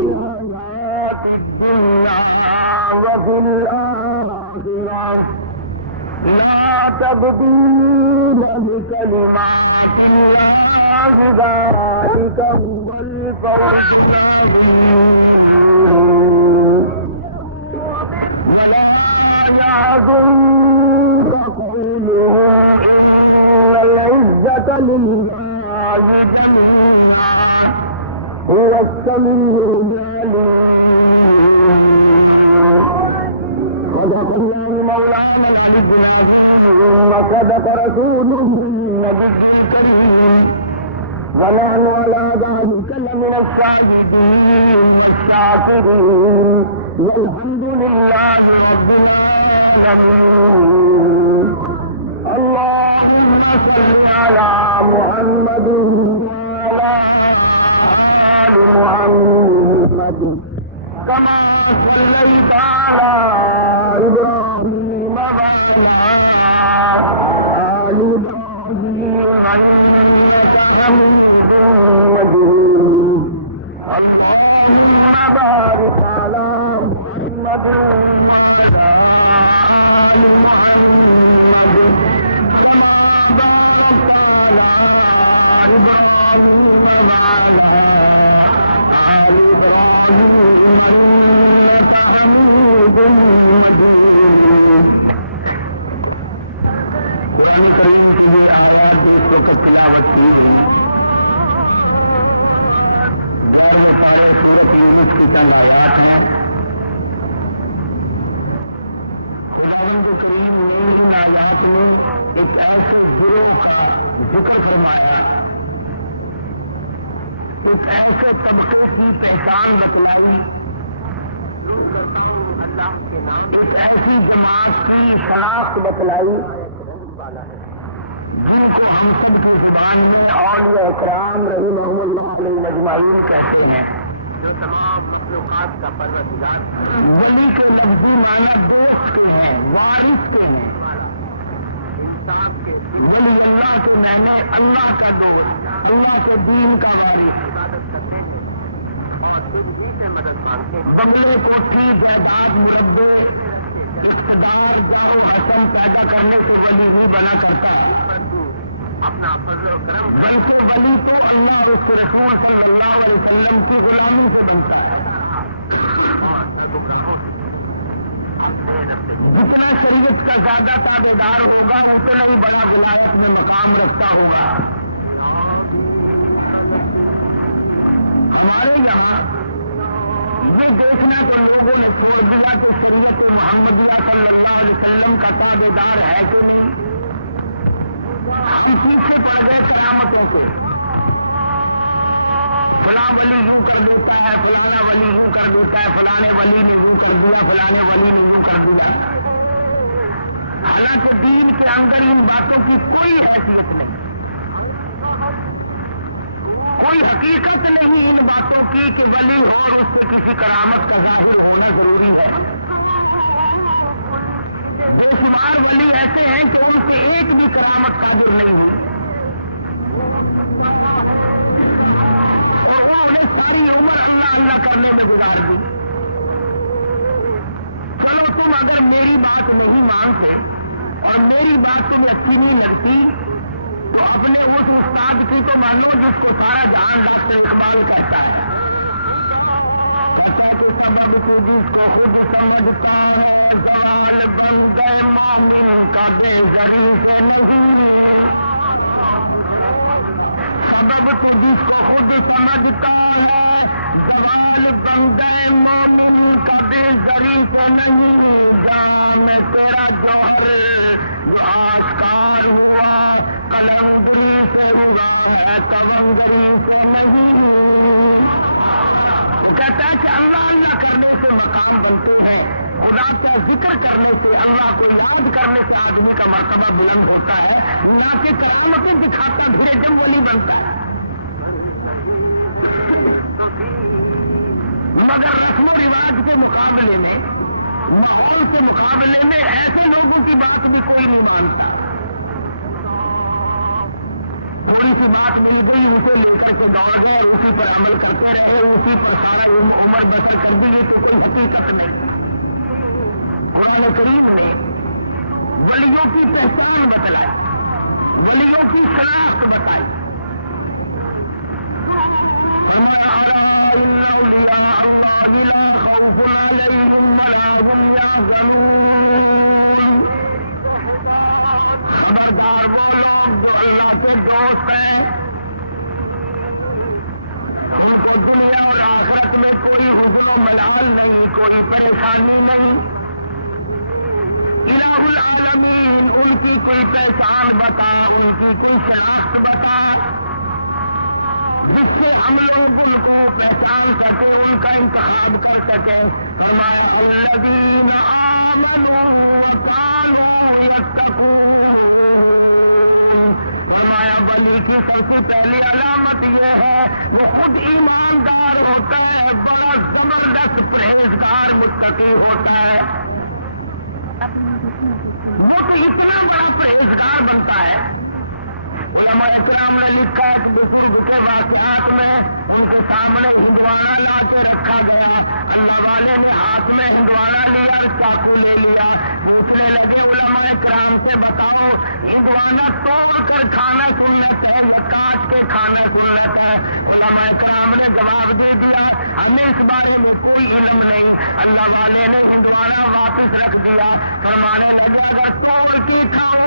الحياة الدنيا وفي الآخرة لا تبديل لكلمات الله ذلك هو الفوز ولا يحزنك قوله إن العزة لله جميعا هو السميع العليم صدق الله مولانا العلي العظيم وصدق رسوله النبي الكريم ونحن على ذلك لمن الشاهدين الشاكرين والحمد لله رب العالمين اللهم صل على محمد وعلى آل محمد كما صليت على إبراهيم وعلى آل إبراهيم إنك حميد مجيد اللهم بارك على محمد وعلى آل ایک ایسے طبقے کی پہچان بتلائی اللہ کے نام ایک ایسی جماعت کی شناخت بتلائی جن کو ہم سب کی زبان میں اولیاء اکرام رحمہم اللہ علیہ اجمعین کہتے ہیں جو تمام مخلوقات کا پروردگار ولی کے لفظی معنی دوست کے ہیں وارث کے ہیں ولی اللہ کو میں نے اللہ کا دوست اللہ کے دین کا وارث عبادت کرتے ہیں اور پھر ہی سے مدد مانگتے ہیں بنگلے کوٹھی جائیداد مربے اقتدار جاؤ حسن پیدا کرنے کو ولی نہیں بنا کرتا ہے اپنا فضل و کرم بلکہ ولی تو اللہ اور اس کے رسول صلی اللہ علیہ وسلم کی غلامی سے بنتا ہے جتنا شریعت کا زیادہ تابعدار ہوگا اتنا ہی بڑا ولایت میں مقام رکھتا ہوگا ہمارے یہاں یہ دیکھنا تو لوگوں نے چھوڑ دیا کہ شریعت محمدیہ صلی اللہ علیہ وسلم کا تابعدار ہے کہ نہیں ہم پیچھے پا گئے قیامتوں سے فلاں ولی یوں کر دیتا ہے فلانا ولی یوں کر دیتا ہے فلانے ولی نے یوں کر دیا فلانے ولی نے یوں کر دیا حالانکہ دین کے اندر ان باتوں کی کوئی حیثیت نہیں کوئی حقیقت نہیں ان باتوں کی کہ ولی ہو اور اس سے کسی کرامت کا ظاہر ہونا ضروری ہے بے شمار ولی ایسے ہیں کہ ان سے ایک بھی کرامت قابل نہیں ہوئی ساری عمر اللہ اللہ کرنے میں گزار دی چلو تم اگر میری بات نہیں مانتے اور میری بات تمہیں اچھی نہیں لگتی تو اپنے اس استاد کی تو مانو جس کو سارا جہان ڈاکٹر استعمال کرتا ہے سبب تو جس کو خود سمجھتا ہے جان بن گئے مومن کا بے گھری سے نہیں سبب تو جس کو خود سمجھتا ہے جوال بن گئے مومن کا بے گھری سے نہیں جان تیرا جوہر آشکار ہوا قلم دلی سے ہوا ہے کلندری سے نہیں کہتا ہے کہ اللہ اللہ کرنے سے مقام بنتے ہیں خدا کا ذکر کرنے سے اللہ کو یاد کرنے سے آدمی کا مرتبہ بلند ہوتا ہے نہ کہ کرامتیں دکھاتا دھیرے جب نہیں بنتا ہے مگر رسم و رواج کے مقابلے میں ماحول کے مقابلے میں ایسے لوگوں کی بات بھی کوئی نہیں مانتا تھوڑی سی بات مل گئی اسے لے کر کے دوڑ گئے، اسی پر عمل کرتے رہے، اسی پر سارا عمر بسر کر دی تو اس کی تک نہیں۔ قرآن کریم نے ولیوں کی پہچان بتلائی، ولیوں کی شناخت بتائی۔ خبردار وہ لوگ جو اللہ کے دوست ہیں، ان کو دنیا اور آخرت میں کوئی حزن و ملال نہیں، کوئی پریشانی نہیں۔ الہ العالمین ان کی کوئی پہچان بتا، ان کی کوئی شناخت بتا، جس سے ہم لوگ ان کو پہچان سکے، ان کا انتخاب کر سکے۔ ہمارے الذین آمنوا وکانوا یتقون۔ ہمارا ولی کی سب سے پہلی علامت یہ ہے وہ خود ایماندار ہوتا ہے، بڑا زبردست پرہیزگار متقی ہوتا ہے۔ وہ تو اتنا بڑا پرہیزگار بنتا ہے۔ علماء کرام نے لکھا ہے کہ بزرگ کے واقعات میں ان کے سامنے ہندوانہ لا کے رکھا گیا، اللہ والے نے ہاتھ میں ہندوانہ لیا، چاقو لے لیا، پوچھنے لگے علماء کرام سے بتاؤ ہندوانہ توڑ کر کھانا سنت ہے یا کاٹ کے کھانا سنت ہے؟ علماء کرام نے جواب دے دیا ہمیں اس بارے میں کوئی علم نہیں۔ اللہ والے نے ہندوانہ واپس رکھ دیا، فرمانے لگے اگر توڑ کے کھاؤں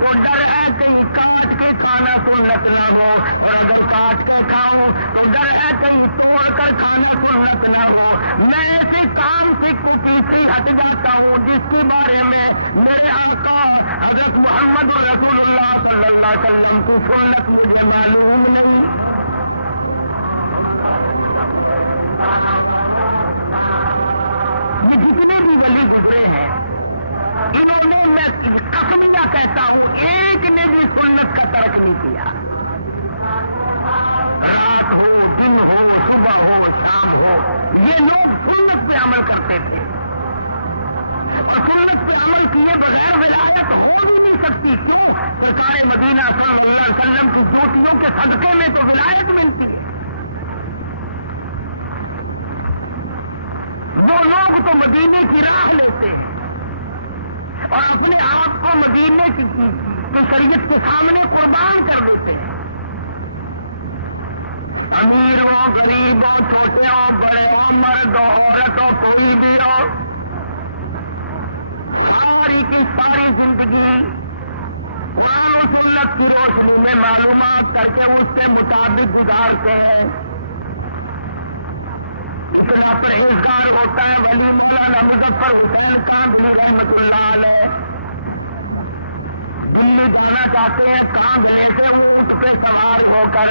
وہ ڈر ہے کہیں کاٹ کے کھانا سنت نہ ہو، اور اگر کاٹ کے کھاؤں تو ڈر ہے کہیں توڑ کر کھانا سنت نہ ہو۔ میں ایسے کام سے پیچھے ہٹ جاتا ہوں جس کے بارے میں میرے آقا حضرت محمد رسول اللہ صلی اللہ علیہ وسلم کی سنت مجھے معلوم نہیں۔ یہ جتنے بھی ولی گزرے ہیں انہوں نے، میں قسمیہ کہتا ہوں، ایک نے بھی سنت کا ترک نہیں کیا۔ رات ہو، دن ہو، صبح ہو، شام ہو، یہ لوگ سنت پہ عمل کرتے تھے، اور سنت پہ عمل کیے بغیر ولایت ہو بھی نہیں سکتی۔ کیوں؟ سرکار مدینہ صلی اللہ علیہ وسلم کی چوٹیوں کے صدقے میں تو ولایت ملتی ہے۔ وہ لوگ تو مدینے کی راہ لیتے ہیں اور اپنے آپ کو مدینے کی شریعت کے سامنے قربان کر دیتے ہیں۔ امیر ہو، غریب ہو، چھوٹے ہو، بڑے ہو، مرد ہو، عورت ہو، کوئی بھی ہو، ساری کی ساری زندگی قرآن سنت کی روشنی میں معلومات کر کے اس کے مطابق گزارتے ہیں۔ اتنا پرہیزگار ہوتا ہے ولی مولانا مظفر حسین کاندھلی رحمۃ اللہ علیہ۔ دلی جانا چاہتے ہیں، کاندھلے سے اونٹ پہ سوار ہو کر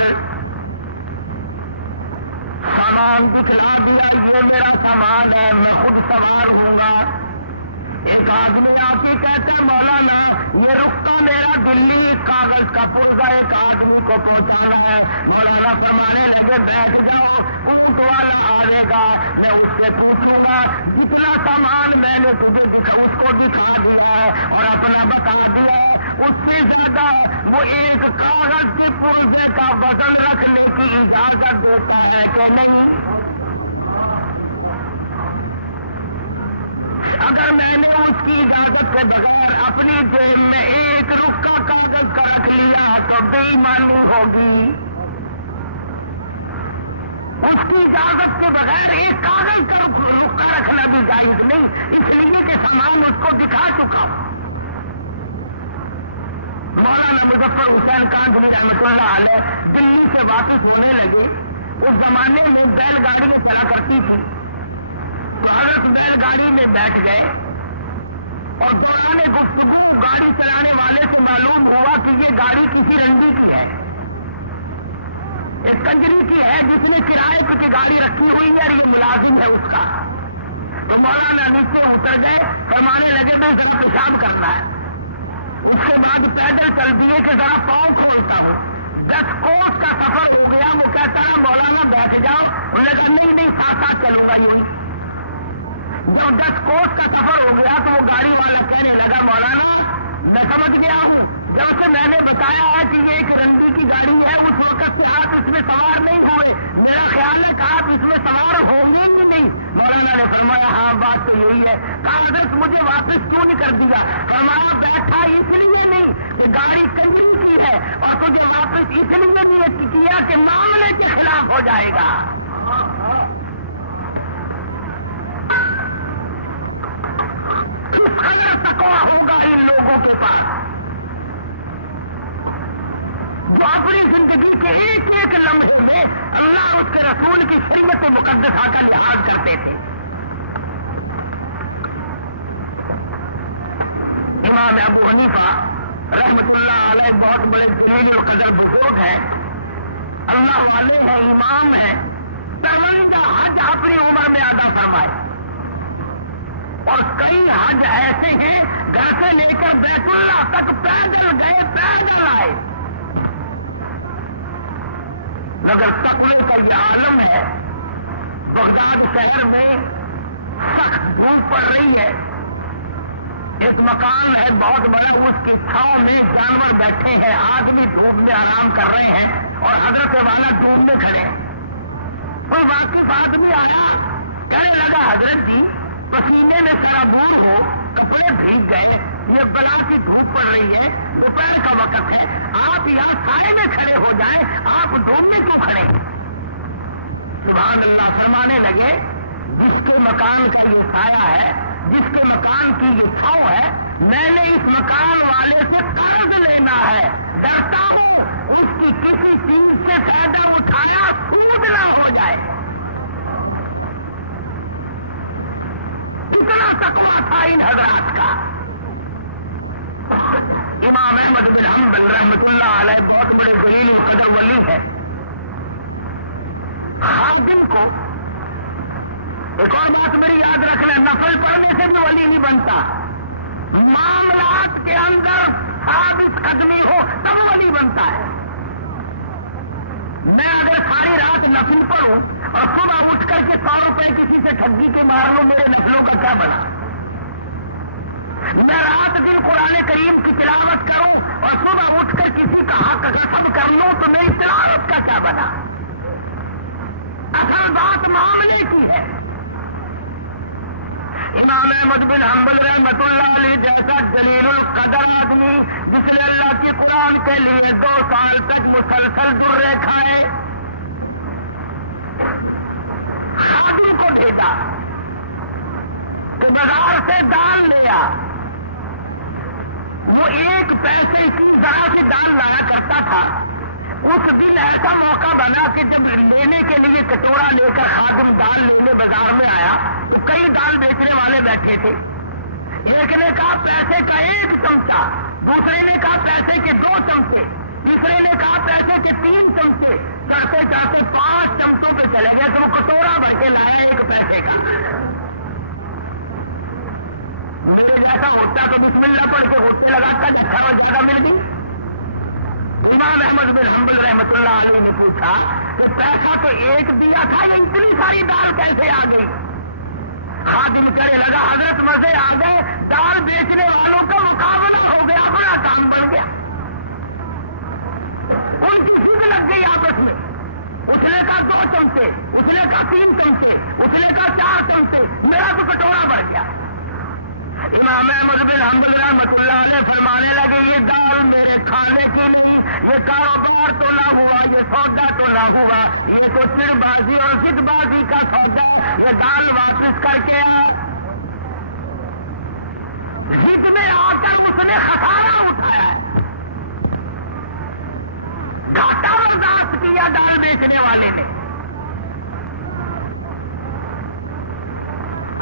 سامان دکھلا دیا، یہ میرا سامان ہے، میں خود سوار ہوں گا۔ ایک آدمی آپ ہی کہتے ہیں مولانا یہ رکتا میرا دلی کاغذ کا پرزا ایک آدمی کو پہنچانا ہے۔ مولانا فرمانے لگے بیٹھ جاؤ، اونٹ والا آئے گا، میں اس سے پوچھوں گا جتنا سامان میں نے تجھے دکھا اس کو دکھا دیا ہے اور اپنا بتا دیا ہے، اس سے زیادہ وہ ایک کاغذ کی پرزے کا وزن رکھنے کی اجازت دیتا ہے کہ نہیں؟ اگر میں نے اس کی اجازت کے بغیر اپنی جیب میں ایک رکا کاغذ کا رکھ لیا تو بے ایمانی ہوگی۔ اس کی اجازت کے بغیر ایک کاغذ کا رکا رکھنا بھی جائز نہیں، اس لیے کہ سامان اس کو دکھا چکا ہوں۔ مولانا مظفر حسین کاندھلی رحمۃ اللہ علیہ دلی سے واپس ہونے لگے۔ اس زمانے میں بیل گاڑی چلا کرتی تھی، حضرت بیل گاڑی میں بیٹھ گئے اور دوران گفتگو گاڑی چلانے والے سے معلوم ہوا کہ یہ گاڑی کسی رنگی کی ہے، ایک کنجری کی ہے جس نے کرائے پہ گاڑی رکھی ہوئی ہے اور یہ ملازم ہے اس کا۔ تو مولانا نیچے اتر گئے، فرمانے لگے میں ذرا پیشاب کرنا ہے۔ اس کے بعد پیدل چل دیے کہ ذرا پاؤں کھولتا ہوں۔ 10 کوس کا سفر ہو گیا، وہ کہتا ہے مولانا بیٹھ جاؤ، بولے کہ نہیں ساتھ ساتھ چلوں گا یوں۔ جو 10 کوس کا سفر ہو گیا تو وہ گاڑی والا کہنے لگا مولانا میں سمجھ گیا ہوں جب سے میں نے بتایا ہے کہ یہ ایک رنگے کی گاڑی ہے اس وقت سے آپ اس میں سوار نہیں ہوئے. میرا خیال ہے کہ آپ اس میں سوار ہوں گے ہی نہیں. مولانا نے فرمایا ہاں بات تو یہی ہے. کہا حضرت مجھے واپس کیوں نہیں کر دیا؟ ہمارا بیٹھا اس لیے نہیں کہ گاڑی کنجری کی ہے اور تجھے واپس اس لیے بھی کیا کہ معاملے کے خلاف ہو جائے گا. تقویٰ ہوگا ان لوگوں کے پاس جو اپنی زندگی کے ایک ایک لمحے میں اللہ اس کے رسول کی شریعت مقدسہ کا لحاظ کرتے تھے. امام ابو حنیفہ رحمۃ اللہ علیہ بہت بڑے دلیل اور قدر بزرگ ہے، اللہ والے ہے، امام ہے. پہلے حج اپنی عمر میں ادا فرمائے اور کئی حج ایسے ہیں گھر سے لے کر بیت اللہ تک پیدل گئے پیدل آئے. مگر تقوی کا یہ عالم ہے. بغداد شہر میں سخت دھوپ پڑ رہی ہے. ایک مکان ہے بہت بڑا، اس کی چھاؤں میں جانور بیٹھے ہیں، آدمی دھوپ میں آرام کر رہے ہیں اور حضرت والا ڈھونڈنے کھڑے. کوئی واقف آدمی آیا، کہنے لگا حضرت جی پسینے میں سرابور ہو، کپڑے بھیگ گئے، یہ بلا کی دھوپ پڑ رہی ہے، دوپہر کا وقت ہے، آپ یہاں سائے میں کھڑے ہو جائیں، آپ ڈھونڈنے کیوں کھڑے؟ سبحان اللہ فرمانے لگے جس کے مکان کا یہ سایہ ہے، جس کے مکان کی یہ چھاؤں ہے، میں نے اس مکان والے سے قرض لینا ہے، ڈرتا ہوں اس کی کسی چیز سے فائدہ اٹھایا سود نہ ہو جائے. کتنا تقویٰ تھا ان حضرات کا. امام احمد بن حنبل رحمۃ اللہ علیہ بہت بڑے دلیل و قدر ولی ہے. خادم کو ایک اور بات میری یاد رکھ لیں، نفل پڑھنے سے بھی ولی نہیں بنتا. معاملات کے اندر ثابت قدمی ہو تب ولی بنتا ہے. میں اگر ساری رات نفل پڑھوں اور صبح اٹھ کر کے 100 روپئے کسی سے ٹھگی کے مار لوں، میرے نفلوں کا کیا بنا؟ میں رات دن قرآن کریم کی تلاوت کروں اور صبح اٹھ کر کسی کا حق قسم کر لوں تو میری تلاوت کا کیا بنا؟ اصل بات معاملے کی ہے. امام احمد بن حنبل رحمۃ اللہ علیہ جیسا جلیل القدر آدمی جس نے اللہ کی قرآن کے لیے 2 سال تک مسلسل درے کھائے، خادم کو بھیجا تو بازار سے دال لیا. وہ 1 پیسے کی ذرا سی دال لایا کرتا تھا. اس دن ایسا موقع بنا کہ جب لینے کے لیے کٹورا لے کر خادم دال لینے بازار میں آیا تو کئی دال بیچنے والے بیٹھے تھے. ایک نے کہا پیسے کا 1 چمچہ، دوسرے نے کہا پیسے کے 2 چمچے، تیسرے نے کہا پیسے کے 3 چمچے. چڑھتے چڑھتے 5 چمچوں پہ چلے گئے تو وہ کٹورا بھر کے لائے 1 پیسے کا. مجھے جیسا ہوتا تو بسم اللہ پڑھ کے ہوتے لگا کر جگہ جگہ مل گئی. امام احمد بن حنبل رحمۃ اللہ علیہ نے پوچھا کہ پیسہ تو 1 دیا تھا، اتنی ساری دال کیسے آ گئی؟ خادم کہنے لگا حضرت مزے آ گئے، دال بیچنے والوں کا مقابلہ ہو گیا، بڑا کام بن گیا. ان کی سیدھ لگ گئی آپس میں. اس نے کہا 2 چمچے، اس نے کہا 3 چمچے، اس نے کہا 4 چمچے، میرا تو کٹورا بڑھ گیا. امام احمد بن حنبل رحمۃ اللہ علیہ فرمانے لگے یہ دال میرے کھانے کے لیے، یہ کاروبار تو نہ ہوا، یہ سودا تو نہ ہوا، یہ تو چڑ بازی اور ضد بازی کا سودا. یہ دال واپس کر کے آ. ضد میں آ کر اس نے خسارہ اٹھایا ہے، گھاٹا برداشت کیا دال بیچنے والے نے.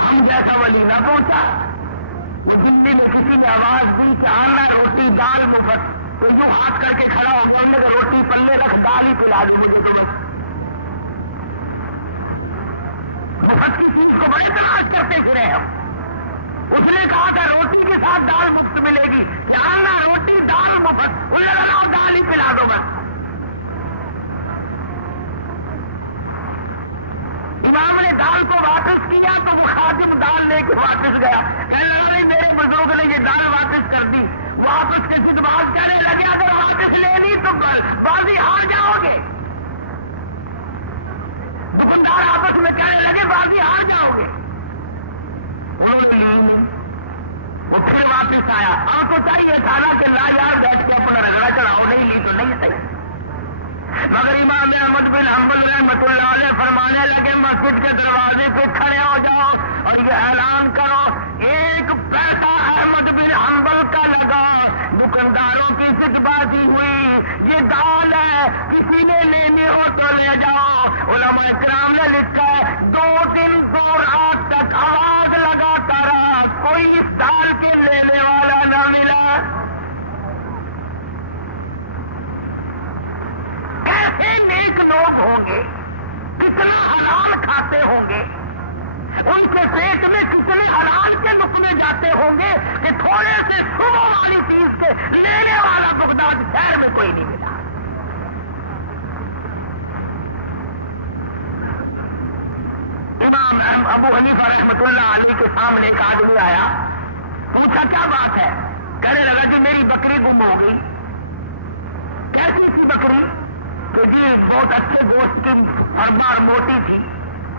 ہم جیسا ولی نہ پہنچا. دلی میں کسی نے آواز دی کہ آنا روٹی دال مفت، تو یوں ہاتھ کر کے کھڑا ہو، ہم نے روٹی پلے رکھ دال ہی پلا دی مجھے تو. مفت کی چیز کو بڑے تلاش کرتے پھرے ہم. اس نے کہا تھا روٹی کے ساتھ دال مفت ملے گی، آنا روٹی دال مفت، انہیں لگاؤ دال ہی پلا دو بس. امام نے دال کو واپس کیا تو وہ خادم دال لے کے واپس گیا. کہنے لگا نہیں میرے بزرگ نے یہ دال واپس کر دی. وہ آپس کے خود بات کرنے لگے اگر واپس لے لی تو بازی ہار جاؤ گے. دکاندار آپس میں کہنے لگے بازی ہار جاؤ گے. انہوں نے لی نہیں. وہ پھر واپس آیا. آپ کو چاہیے سارا کہ لا یار بیٹھ کے اپنا رگڑا چڑھاؤ, نہیں لی تو نہیں صحیح. مگر امام احمد بن حنبل رحمۃ اللہ علیہ فرمانے لگے مسجد کے دروازے پہ کھڑے ہو جاؤ اور یہ اعلان کرو ایک پیسہ احمد بن حنبل کا لگا. دکانداروں کی سچ بازی ہوئی, یہ دال ہے, کسی نے لینے ہو تو لے جاؤ. علماء کرام نے لکھا ہے 2 دن تو رات تک آواز لگاتا رہا, کوئی اس دال کے لینے والا نہ ملا. کیسے نیک لوگ ہوں گے, کتنا حلال کھاتے ہوں گے, ان کے پیٹ میں کتنے حلال کے لقمے جاتے ہوں گے کہ تھوڑے سے صبح والی چیز کے لینے والا بغداد شہر میں کوئی نہیں ملا. امام ابو حنیفہ رحمۃ اللہ علیہ کے سامنے ایک آدمی آیا, پوچھا کیا بات ہے؟ کہنے لگا کہ میری بکری گم ہو گئی. کیسی تھی بکری؟ کہ جی بہت اچھے گوشت کی اور موٹی تھی.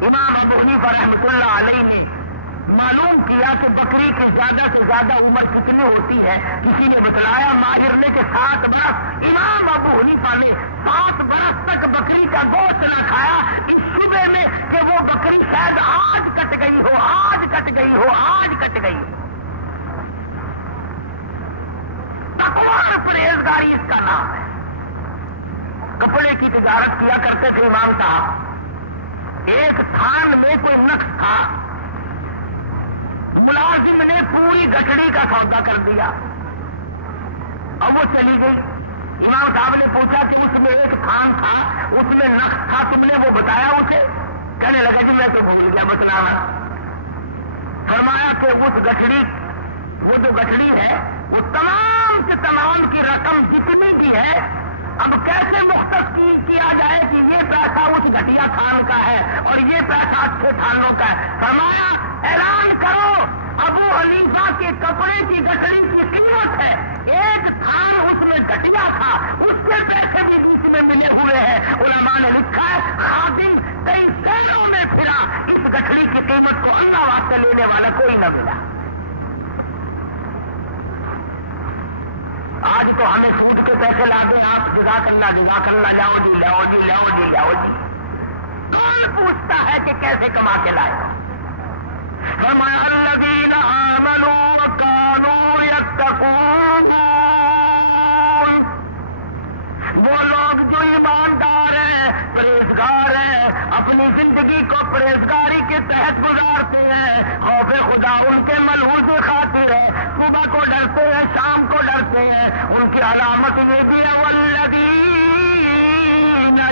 امام ابو حنیفہ رحمۃ اللہ علیہ نے معلوم کیا کہ بکری کی زیادہ سے زیادہ عمر کتنی ہوتی ہے. کسی نے بتلایا ماہر نے کہ 7 برس. امام ابو حنیفہ نے 7 برس تک بکری کا گوشت نہ کھایا اس صبح میں کہ وہ بکری شاید آج کٹ گئی ہو, آج کٹ گئی ہو, آج کٹ گئی. تقویٰ اور پرہیزگاری اس کا نام ہے. کپڑے کی تجارت کیا کرتے تھے امام صاحب. ایک تھان میں کوئی نقص تھا, ملازم نے پوری گٹڑی کا سودا کر دیا اور وہ چلی گئی. امام صاحب نے پوچھا کہ اس میں ایک تھان تھا, اس میں نقص تھا, تم نے وہ بتایا اسے؟ کہنے لگا جی میں تو بھول گیا بتلانا. فرمایا کہ اس گٹڑی, وہ جو گٹڑی ہے وہ تمام سے تمام کی رقم جتنی بھی ہے اب کیسے مختص کیا جائے کہ یہ پیسہ اس گھٹیا تھان کا ہے اور یہ پیسہ اچھے تھانوں کا ہے. فرمایا اعلان کرو ابو حنیفہ کے کپڑے کی گٹڑی کی قیمت ہے, ایک تھان اس میں گھٹیا تھا, اس کے پیسے بھی بیچ میں ملے ہوئے ہیں. علماء نے لکھا ہے خادم کئی شہروں میں پھرا, اس گٹڑی کی قیمت کو اللہ واسطے لینے والا کوئی نہ ملا. آج تو ہمیں سود کے پیسے لا دیں, آپ جزاک اللہ جاؤ جی, لاؤ جی, لاؤ جی, لاؤ جی. کون پوچھتا ہے کہ کیسے کما کے لائے گا؟ فرمایا الذین آمنوا وکانوا یتقون, وہ لوگ جو ایماندار ہیں, پرہیزگار ہیں, اپنی زندگی کو پرہیزگاری کے تحت گزارتے ہیں, خوف خدا ان کے ملحوظ خاطر ہے, صبح کو ڈرتے ہیں, شام کو ڈرتے ہیں. ان کی علامت یہ بھی ہے والذین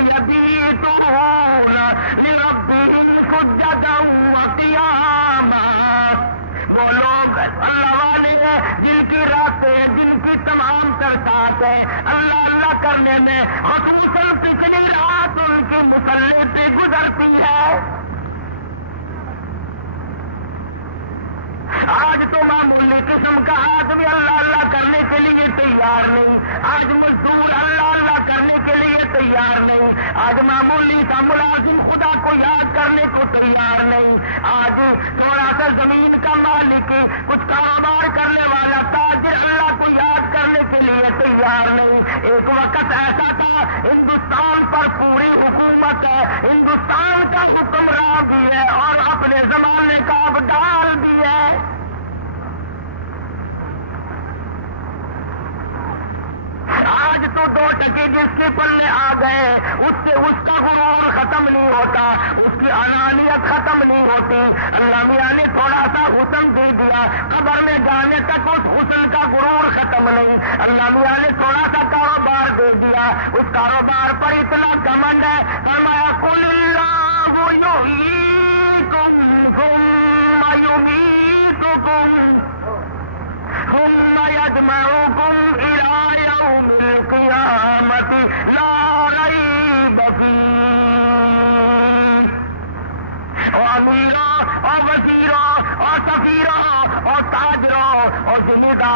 یبیتون لربہم سجدا وقیاما, وہ لوگ اللہ والے ہیں جن کی راتیں, جن کی تمام سرکات ہیں اللہ اللہ کرنے میں, خصوصاً پچھلی رات ان کی مصلی پہ گزرتی ہے. آج تو معمولی قسم کا آدمی اللہ اللہ کرنے کے لیے تیار نہیں, آج مزدور اللہ اللہ کرنے کے لیے تیار نہیں, آج معمولی کا ملازم خدا کو یاد کرنے کو تیار نہیں, آج تھوڑا سا زمین کا مالک, کچھ کاروبار کرنے والا تاجر اللہ کو یاد کرنے کے لیے تیار نہیں. ایک وقت ایسا تھا ہندوستان پر پوری حکومت ہے, ہندوستان کا حکمراں بھی ہے اور اپنے زمانے کا ابدال بھی ہے. آج تو 2 ٹکے جس کے پلے آ گئے اس کا غرور ختم نہیں ہوتا, اس کی انانیت ختم نہیں ہوتی. اللہ میاں نے تھوڑا سا حسن دے دیا, قبر میں جانے تک اس حسن کا غرور ختم نہیں. اللہ میاں نے تھوڑا سا کاروبار دے دیا, اس کاروبار پر اتنا گھمنڈ ہے. فرمایا قل اللہ یحییکم ثم یمیتکم ثم یجمعکم الی یوم القیامۃ لا ریب فیہ. اور وزیروں اور سفیروں اور تاجروں اور ذمہ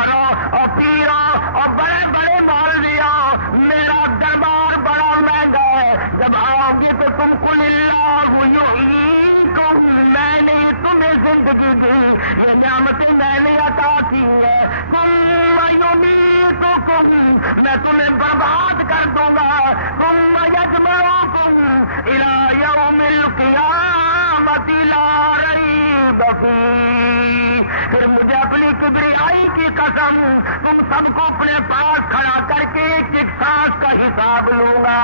اور پیروں اور بڑے بڑے مولویوں، میرا دربار بڑا مہنگا ہے، جب آؤ گے تو تم کو اللہ یحییکم، میں نے تمہیں زندگی دی، یہ نعمتیں میں نے عطا کی ہے، ثم یمیتکم، میں تمہیں برباد کر دوں گا، ثم یجمعکم الی یوم القیامۃ لا ریب فیہ، پھر مجھے اپنی کبریائی کی قسم تم سب کو اپنے پاس کھڑا کر کے ایک ایک سانس کا حساب لوں گا۔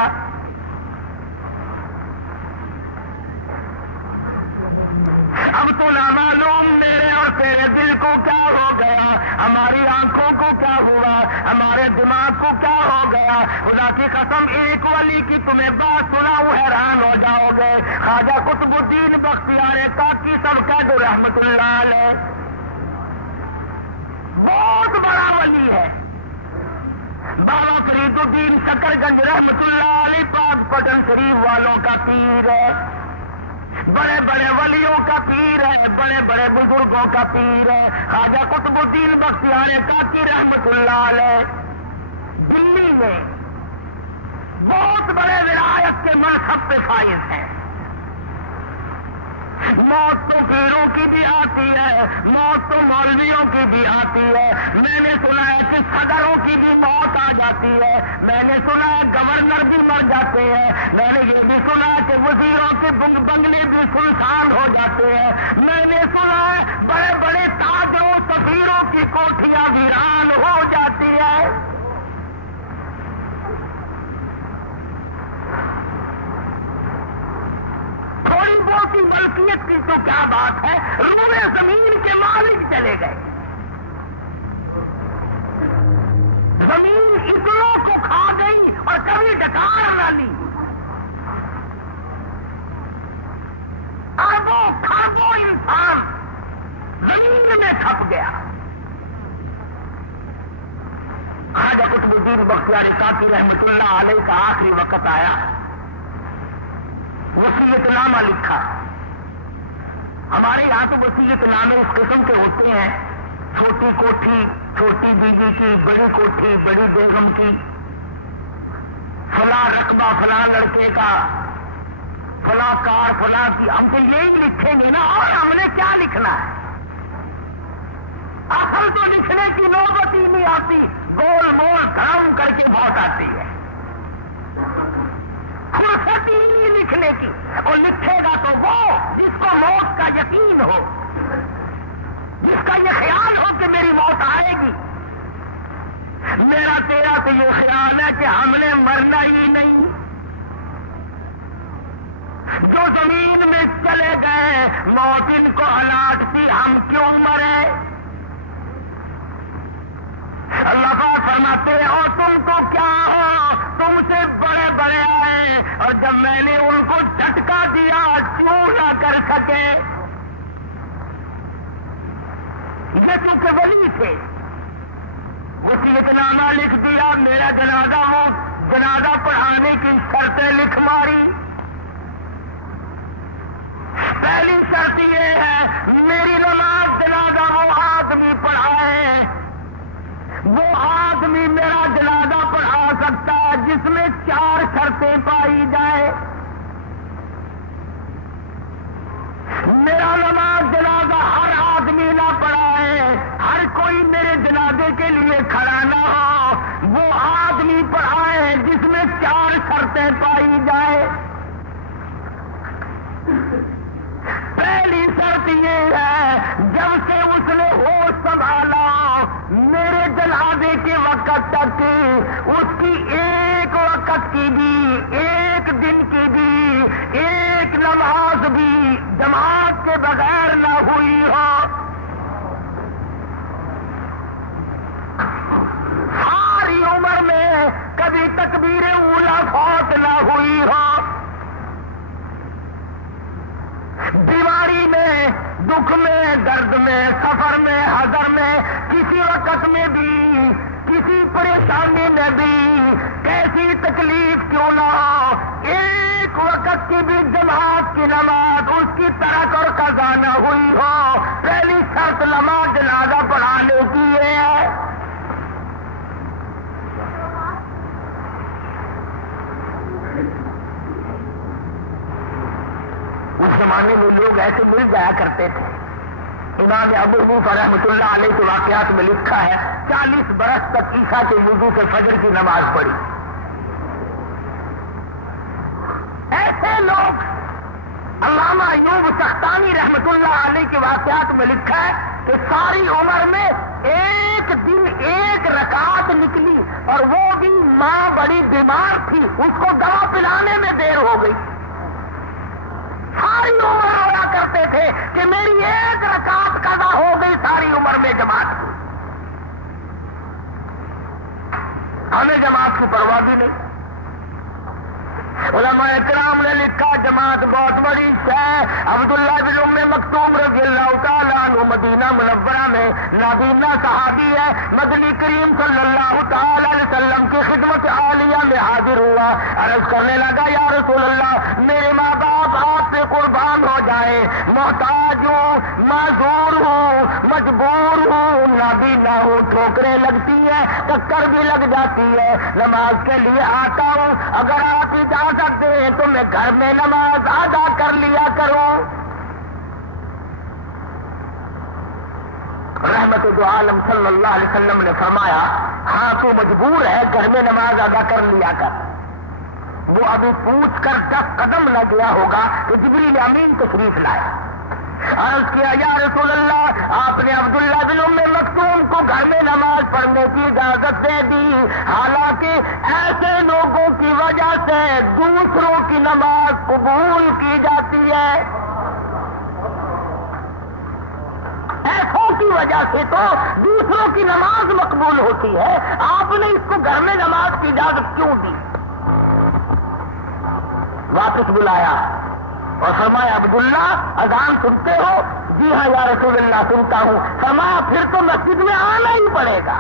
اب تو نہ معلوم میرے اور تیرے دل کو کیا ہو گیا، ہماری آنکھوں کو کیا ہوا، ہمارے دماغ کو کیا ہو گیا۔ خدا کی قسم ایک ولی کی تمہیں بات سناؤ حیران ہو جاؤ گے۔ خواجہ قطب الدین بختیار کاکی سب کہہ دو رحمت اللہ علیہ، بہت بڑا ولی ہے۔ بابا فرید الدین شکر گنج رحمت اللہ علیہ پاک پٹن شریف والوں کا پیر ہے، بڑے بڑے ولیوں کا پیر ہے، بڑے بڑے بزرگوں کا پیر ہے۔ خواجہ قطب الدین بختیار کاکی رحمت اللہ علیہ دلی میں بہت بڑے ولایت کے منصب پہ فائز ہیں۔ موت تو پیروں کی بھی آتی ہے، موت تو مولویوں کی بھی آتی ہے، میں نے سنا ہے کہ صدروں کی بھی موت آ جاتی ہے، میں نے سنا ہے گورنر بھی مر جاتے ہیں، میں نے یہ بھی سنا ہے کہ وزیروں کے بنگلے بھی سنسان ہو جاتے ہیں، میں نے سنا ہے بڑے بڑے تاجروں سفیروں کی کوٹھیاں ویران ہو جاتی ہے۔ تھوڑی بہت ہی ملکیت کی تو کیا بات ہے، روئے زمین کے مالک چلے گئے، زمین اتنوں کو کھا گئی اور کبھی ڈکار نہ لی، اربوں کھربوں انسان زمین میں چھپ گیا۔ خواجہ قطب الدین بختیار کاکی رحمت اللہ علیہ کا آخری وقت آیا، وصیت نامہ لکھا۔ ہمارے یہاں تو وصیت نامے اس قسم کے ہوتے ہیں، چھوٹی کوٹھی چھوٹی بیوی کی، بڑی کوٹھی بڑی بیگم کی، فلاں رقبہ فلاں لڑکے کا، فلاں کار فلاں کی، ہم تو یہی لکھیں گے نا، اور ہم نے کیا لکھنا ہے؟ اصل تو لکھنے کی نوبت ہی نہیں آتی، گول گول گرم کر کے موت آتی ہے، فرصت ہی نہیں لکھنے کی۔ اور لکھے گا تو وہ جس کو موت کا یقین ہو، جس کا یہ خیال ہو کہ میری موت آئے گی۔ میرا تیرا تو یہ خیال ہے کہ ہم نے مرنا ہی نہیں، جو زمین میں چلے گئے موت ان کو الاٹ تھی، ہم کیوں مرے؟ اللہ پاک فرماتے ہیں اور تم تو کیا ہو، تم سے بڑے بڑے آئے اور جب میں نے ان کو جھٹکا دیا کیوں نہ کر سکے؟ یہ کیونکہ ولی تھے، وصیت نامہ لکھ دیا، میرا جنازہ ہو، جنازہ پڑھانے کی شرطیں لکھ ماری۔ پہلی شرط یہ ہے میری نماز جنازہ وہ آدمی پڑھائے، وہ آدمی میرا جنازہ پڑھا سکتا ہے جس میں 4 شرطیں پائی جائے۔ میرا نماز جنازہ ہر آدمی نہ پڑھائے، ہر کوئی میرے جنازے کے لیے کھڑا نہ ہو، وہ آدمی پڑھائے جس میں 4 شرطیں پائی جائے۔ پہلی شرط یہ ہے جب سے اس نے ہوش سنبھالا میرے جنازے کے وقت تک اس کی ایک وقت کی بھی، ایک دن کی بھی، ایک نماز بھی جماعت کے بغیر نہ ہوئی ہو، ساری عمر میں کبھی تکبیر اولیٰ فوت نہ ہوئی ہو، بیماری میں، دکھ میں، درد میں، سفر میں، حضر میں، کسی وقت میں بھی، کسی پریشانی میں بھی، کیسی تکلیف کیوں نہ ہو، ایک وقت کی بھی جماعت کی نماز اس کی ترک اور قضا نہ ہوئی ہو، پہلی شرط نماز جنازہ پڑھانے کی ہے۔ اس زمانے میں لوگ ایسے مل جایا کرتے تھے۔ امام ابو حنیفہ رحمۃ اللہ علیہ کے واقعات میں لکھا ہے 40 برس تک عیسیٰ کے وضو سے فجر کی نماز پڑھی۔ ایسے لوگ، علامہ ایوب سختانی رحمۃ اللہ علیہ کے واقعات میں لکھا ہے کہ ساری عمر میں ایک دن ایک رکعت نکلی اور وہ بھی ماں بڑی بیمار تھی، اس کو دوا پلانے میں دیر ہو گئی۔ ساری عمر رویا کرتے تھے کہ میری ایک رکعت قضا ہو گئی ساری عمر میں جماعت کی۔ ہمیں جماعت کی پرواہ بھی نہیں۔ علماء کرام نے لکھا جماعت بہت بڑی ہے۔ عبداللہ بن ام مکتوم رضی اللہ تعالیٰ عنہ مدینہ منورہ میں نابینا صحابی ہے، مدنی کریم صلی اللہ تعالی علیہ وسلم کی خدمت عالیہ میں حاضر ہوا، عرض کرنے لگا یا رسول اللہ میرے ماں باپ آپ سے قربان ہو جائے، محتاج ہوں، معذور ہوں، مجبور ہوں، نابینا ہوں، ٹھوکریں لگتی ہے، ٹکر بھی لگ جاتی ہے، نماز کے لیے آتا ہوں، اگر آپ ہی جا سکتے ہیں تو میں گھر میں نماز ادا کر لیا کروں۔ رحمت دو عالم صلی اللہ علیہ وسلم نے فرمایا ہاں تو مجبور ہے گھر میں نماز ادا کر لیا کر۔ وہ ابھی پوچھ کر 10 قدم نہ گیا ہوگا کہ جبریل امین تشریف لائے۔ عرض کیا یا رسول اللہ آپ نے عبداللہ بن ام مکتوم کو گھر میں نماز پڑھنے کی اجازت دے دی، حالانکہ ایسے لوگوں کی وجہ سے دوسروں کی نماز قبول کی جاتی ہے، ایسوں کی وجہ سے تو دوسروں کی نماز مقبول ہوتی ہے، آپ نے اس کو گھر میں نماز کی اجازت کیوں دی؟ واپس بلایا اور فرمایا عبداللہ اذان سنتے ہو؟ جی ہاں یا رسول اللہ سنتا ہوں۔ فرمایا پھر تو مسجد میں آنا ہی پڑے گا۔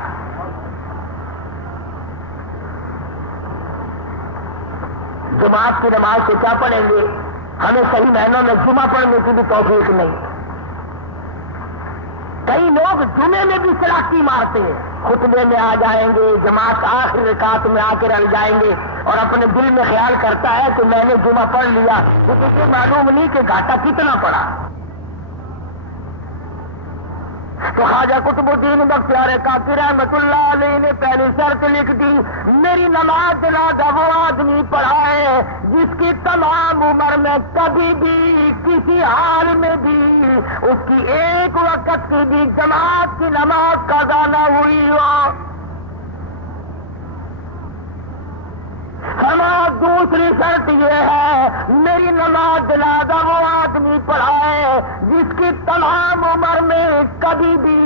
جماعت کی نماز سے کیا پڑھیں گے؟ ہمیں صحیح معنوں میں جمعہ پڑھنے کی بھی توفیق نہیں۔ کئی لوگ جمعے میں بھی چلاکی مارتے ہیں، خطبے میں آ جائیں گے، جماعت آخر رکعت میں آ کے رل جائیں گے اور اپنے دل میں خیال کرتا ہے کہ میں نے جمعہ پڑھ لیا، تو تجھے معلوم نہیں کہ گھاٹا کتنا پڑا۔ تو خواجہ قطب الدین بختیار کاکی رحمۃ اللہ علیہ نے پہلی شرط لکھ دی میری نماز جنازہ وہ آدمی پڑھائے جس کی تمام عمر میں کبھی بھی کسی حال میں بھی اس کی ایک وقت کی بھی جماعت کی نماز قضا نہ ہوئی ہو۔ ہماری دوسری شرط یہ ہے میری نماز جنازہ وہ آدمی پڑھائے جس کی تمام عمر میں کبھی بھی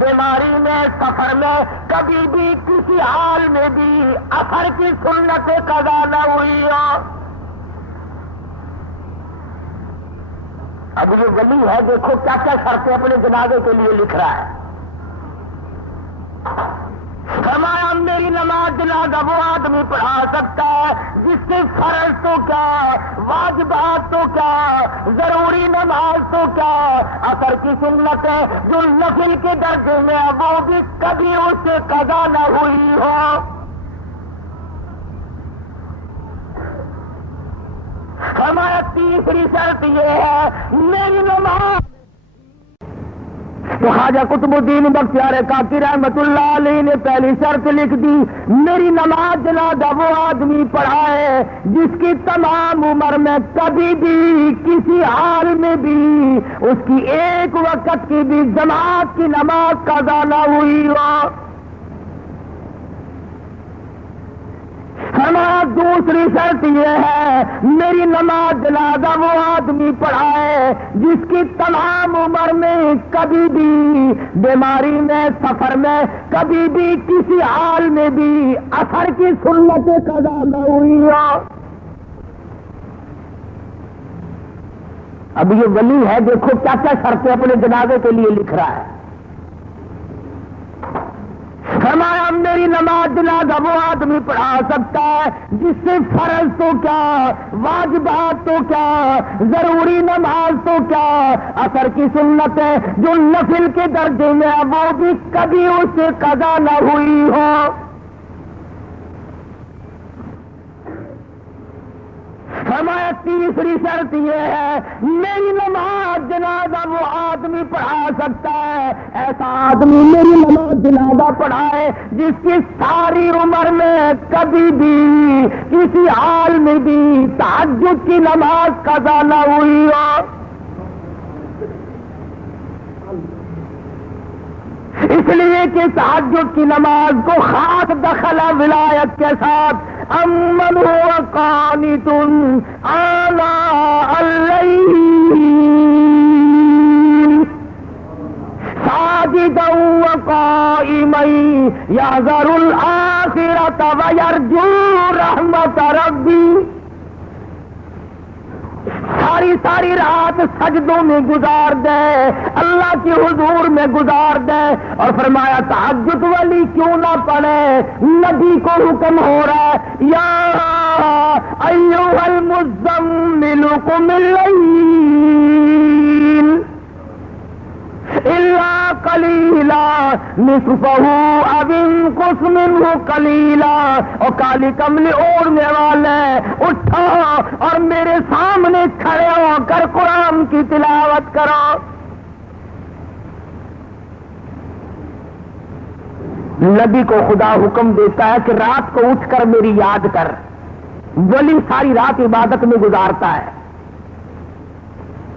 بیماری میں، سفر میں، کبھی بھی کسی حال میں بھی اثر کی سنت قضا نہ ہوئی ہو۔ اب یہ ولی ہے، دیکھو کیا کیا شرطیں اپنے جنازے کے لیے لکھ رہا ہے۔ فرمایا میری نماز جنازہ وہ آدمی پڑھا سکتا ہے جس کے فرض تو کیا، واجبات تو کیا، ضروری نماز تو کیا، اثر کی سنت ہے جو نفل کے درجے میں وہ بھی کبھی اس سے قضا نہ ہوئی ہو۔ فرمایا تیسری شرط یہ ہے میری نماز۔ تو خواجہ قطب الدین بختیار کاکی رحمۃ اللہ علیہ نے پہلی شرط لکھ دی میری نماز جنازہ وہ آدمی پڑھائے جس کی تمام عمر میں کبھی بھی کسی حال میں بھی اس کی ایک وقت کی بھی جماعت کی نماز قضا نہ ہوئی ہو۔ ہمارا دوسری شرط یہ ہے میری نماز جنازہ وہ آدمی پڑھائے جس کی تمام عمر میں کبھی بھی بیماری میں، سفر میں، کبھی بھی کسی حال میں بھی اثر کی سنت قضا نہ ہوئی ہو۔ اب یہ ولی ہے، دیکھو کیا کیا شرطیں اپنے جنازے کے لیے لکھ رہا ہے۔ فرمایا میری نماز جنازہ وہ آدمی پڑھا سکتا ہے جس سے فرض تو کیا، واجبات تو کیا، ضروری نماز تو کیا، اثر کی سنت ہے جو نفل کے درجے میں ہے وہ بھی کبھی اس سے قضا نہ ہوئی ہو۔ فرمایا تیسری شرط یہ ہے میری نماز جنازہ وہ آدمی پڑھا سکتا ہے، ایسا آدمی میری نماز جنازہ پڑھائے جس کی ساری عمر میں کبھی بھی کسی حال میں بھی تہجد کی نماز قضا نہ ہوئی ہو۔ اس لیے کہ تہجد کی نماز کو خاص دخل ولایت کے ساتھ امن هو قانت آناء الليل ساجدا وقائما يحذر الآخرة ويرجو رحمة ربي، ساری رات سجدوں میں گزار دے، اللہ کے حضور میں گزار دے، اور فرمایا تہجد والی کیوں نہ پڑھے، نبی کو حکم ہو رہا ہے یا ایھا المزمل قم الليل الا قلیلا نصفہ او انقص منہ قلیلا، اور کالی کملی اوڑھنے والے اٹھو اور میرے سامنے کھڑے ہو کر قرآن کی تلاوت کرو۔ نبی کو خدا حکم دیتا ہے کہ رات کو اٹھ کر میری یاد کر، ولی ساری رات عبادت میں گزارتا ہے۔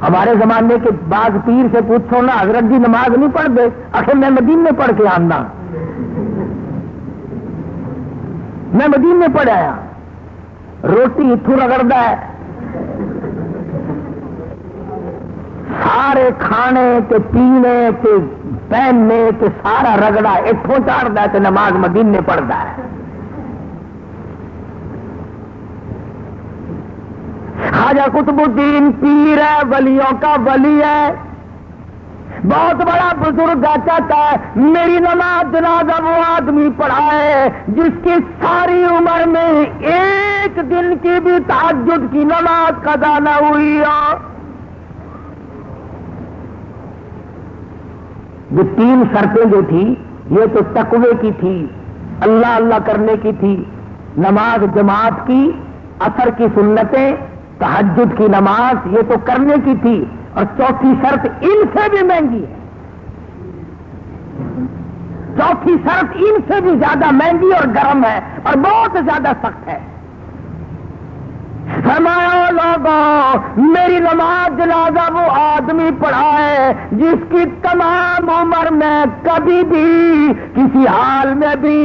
ہمارے زمانے کے بعض پیر سے پوچھو نا حضرت جی نماز نہیں پڑھ دے، آخر میں مدینے میں پڑھ کے آنا، میں مدینے میں پڑھ آیا، روٹی اتھو رگڑتا ہے، سارے کھانے کے پینے کے پہننے کے سارا رگڑا اتھوں چاڑتا ہے تو نماز مدینے میں پڑھتا ہے۔ خواجہ قطب الدین پیر ہے، ولیوں کا ولی ہے، بہت بڑا بزرگ کہتا ہے میری نماز جنازہ وہ آدمی پڑھائے جس کی ساری عمر میں ایک دن کی بھی تہجد کی نماز قضا نہ ہوئی ہو۔ یہ تین شرطیں جو تھی یہ تو تقوی کی تھی، اللہ اللہ کرنے کی تھی، نماز جماعت کی، اثر کی سنتیں، تہجد کی نماز یہ تو کرنے کی تھی، اور چوتھی شرط ان سے بھی مہنگی ہے، چوتھی شرط ان سے بھی زیادہ مہنگی اور گرم ہے اور بہت زیادہ سخت ہے۔ فرمایا لوگوں میری نماز جنازہ وہ آدمی پڑھائے جس کی تمام عمر میں کبھی بھی کسی حال میں بھی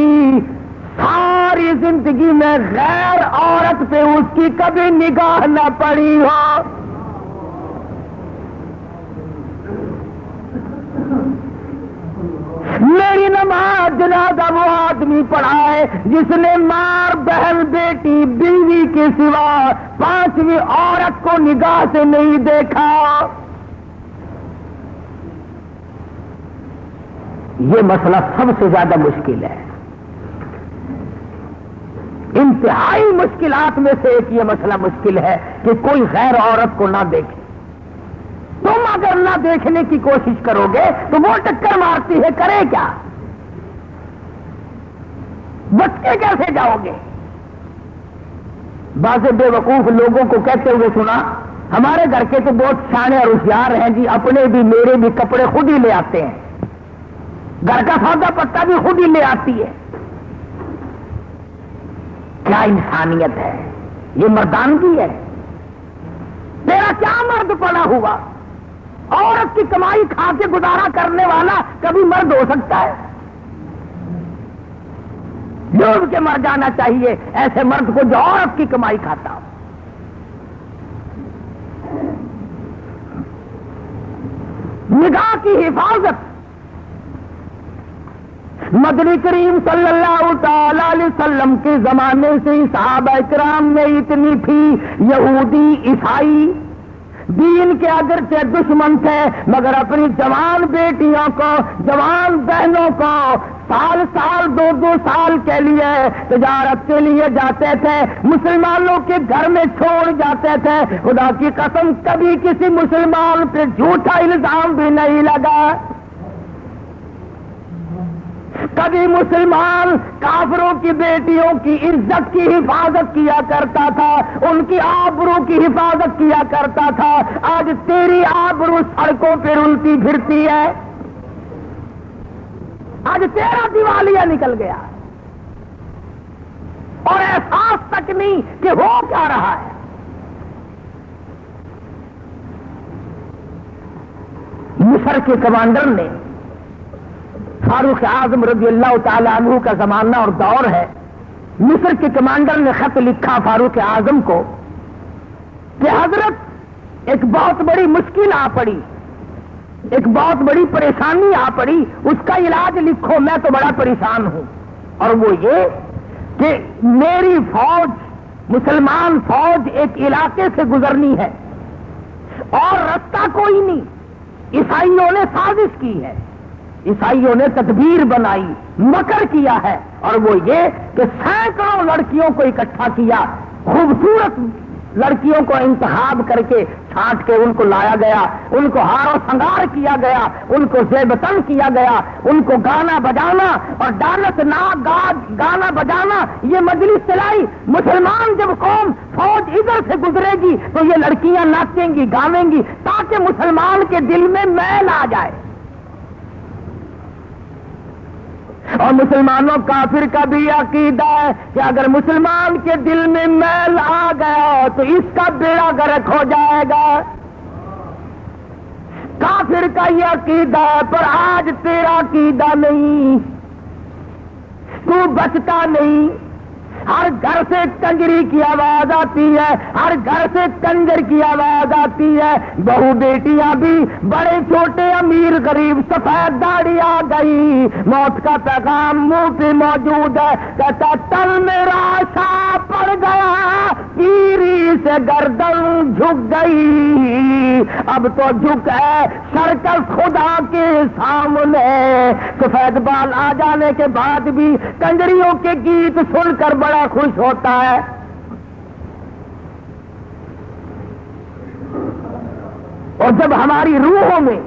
ساری زندگی میں غیر عورت پہ اس کی کبھی نگاہ نہ پڑی ہو۔ میری نماز جنازہ وہ آدمی پڑھائے جس نے ماں، بہن، بیٹی، بیوی کے سوا پانچویں عورت کو نگاہ سے نہیں دیکھا۔ یہ مسئلہ سب سے زیادہ مشکل ہے، انتہائی مشکلات میں سے ایک یہ مسئلہ مشکل ہے کہ کوئی غیر عورت کو نہ دیکھے۔ تم اگر نہ دیکھنے کی کوشش کرو گے تو وہ ٹکر مارتی ہے، کرے کیا؟ بچ کے کیسے جاؤ گے؟ بعض بے وقوف لوگوں کو کہتے ہوئے سنا ہمارے گھر کے تو بہت سیانے اور ہوشیار ہیں جی، اپنے بھی میرے بھی کپڑے خود ہی لے آتے ہیں، گھر کا سودا پتا بھی خود ہی لے آتی ہے۔ کیا انسانیت ہے؟ یہ مردانگی ہے؟ تیرا کیا مرد پڑا ہوا؟ عورت کی کمائی کھا کے گزارا کرنے والا کبھی مرد ہو سکتا ہے؟ ڈوب کے مر جانا چاہیے ایسے مرد کو جو عورت کی کمائی کھاتا ہو۔ نگاہ کی حفاظت مدنی کریم صلی اللہ تعالی علیہ وسلم کے زمانے سے صحابہ کرام میں اتنی تھی، یہودی عیسائی دین کے اگرچہ دشمن تھے مگر اپنی جوان بیٹیوں کو، جوان بہنوں کو سال سال 2 سال کے لیے تجارت کے لیے جاتے تھے، مسلمانوں کے گھر میں چھوڑ جاتے تھے۔ خدا کی قسم کبھی کسی مسلمان پہ جھوٹا الزام بھی نہیں لگا، کبھی مسلمان کافروں کی بیٹیوں کی عزت کی حفاظت کیا کرتا تھا، ان کی آبرو کی حفاظت کیا کرتا تھا۔ آج تیری آبرو سڑکوں پہ رلتی پھرتی ہے، آج تیرا دیوالیہ نکل گیا اور احساس تک نہیں کہ ہو کیا رہا ہے۔ مصر کے کمانڈر نے، فاروق اعظم رضی اللہ تعالی عنہ کا زمانہ اور دور ہے، مصر کے کمانڈر نے خط لکھا فاروق اعظم کو کہ حضرت ایک بہت بڑی مشکل آ پڑی، ایک بہت بڑی پریشانی آ پڑی، اس کا علاج لکھو، میں تو بڑا پریشان ہوں۔ اور وہ یہ کہ میری فوج، مسلمان فوج ایک علاقے سے گزرنی ہے اور رستہ کوئی نہیں، عیسائیوں نے سازش کی ہے، عیسائیوں نے تدبیر بنائی، مکر کیا ہے، اور وہ یہ کہ سینکڑوں لڑکیوں کو اکٹھا کیا، خوبصورت لڑکیوں کو انتخاب کر کے چھانٹ کے ان کو لایا گیا، ان کو ہار و سنگار کیا گیا، ان کو زیب تن کیا گیا، ان کو گانا بجانا اور ڈانس گانا بجانا یہ مجلس چلائی۔ مسلمان جب قوم فوج ادھر سے گزرے گی تو یہ لڑکیاں ناچیں گی، گاویں گی، تاکہ مسلمان کے دل میں میل آ جائے۔ اور مسلمانوں کافر کا بھی عقیدہ ہے کہ اگر مسلمان کے دل میں میل آ گیا تو اس کا بیڑا غرق ہو جائے گا، کافر کا یہ عقیدہ ہے۔ پر آج تیرا عقیدہ نہیں، تو بچتا نہیں، ہر گھر سے کنجری کی آواز آتی ہے، ہر گھر سے کنجر کی آواز آتی ہے، بہو بیٹیاں بھی، بڑے چھوٹے امیر غریب، سفید داڑھی آ گئی، موت کا پیغام منہ پہ موجود ہے، کہتا تل میرا شا پڑ گیا، پیری سے گردن جھک گئی، اب تو جھک ہے سرکس خدا کے سامنے۔ سفید بال آ جانے کے بعد بھی کنجریوں کے گیت سن کر بڑا خوش ہوتا ہے۔ اور جب ہماری روحوں میں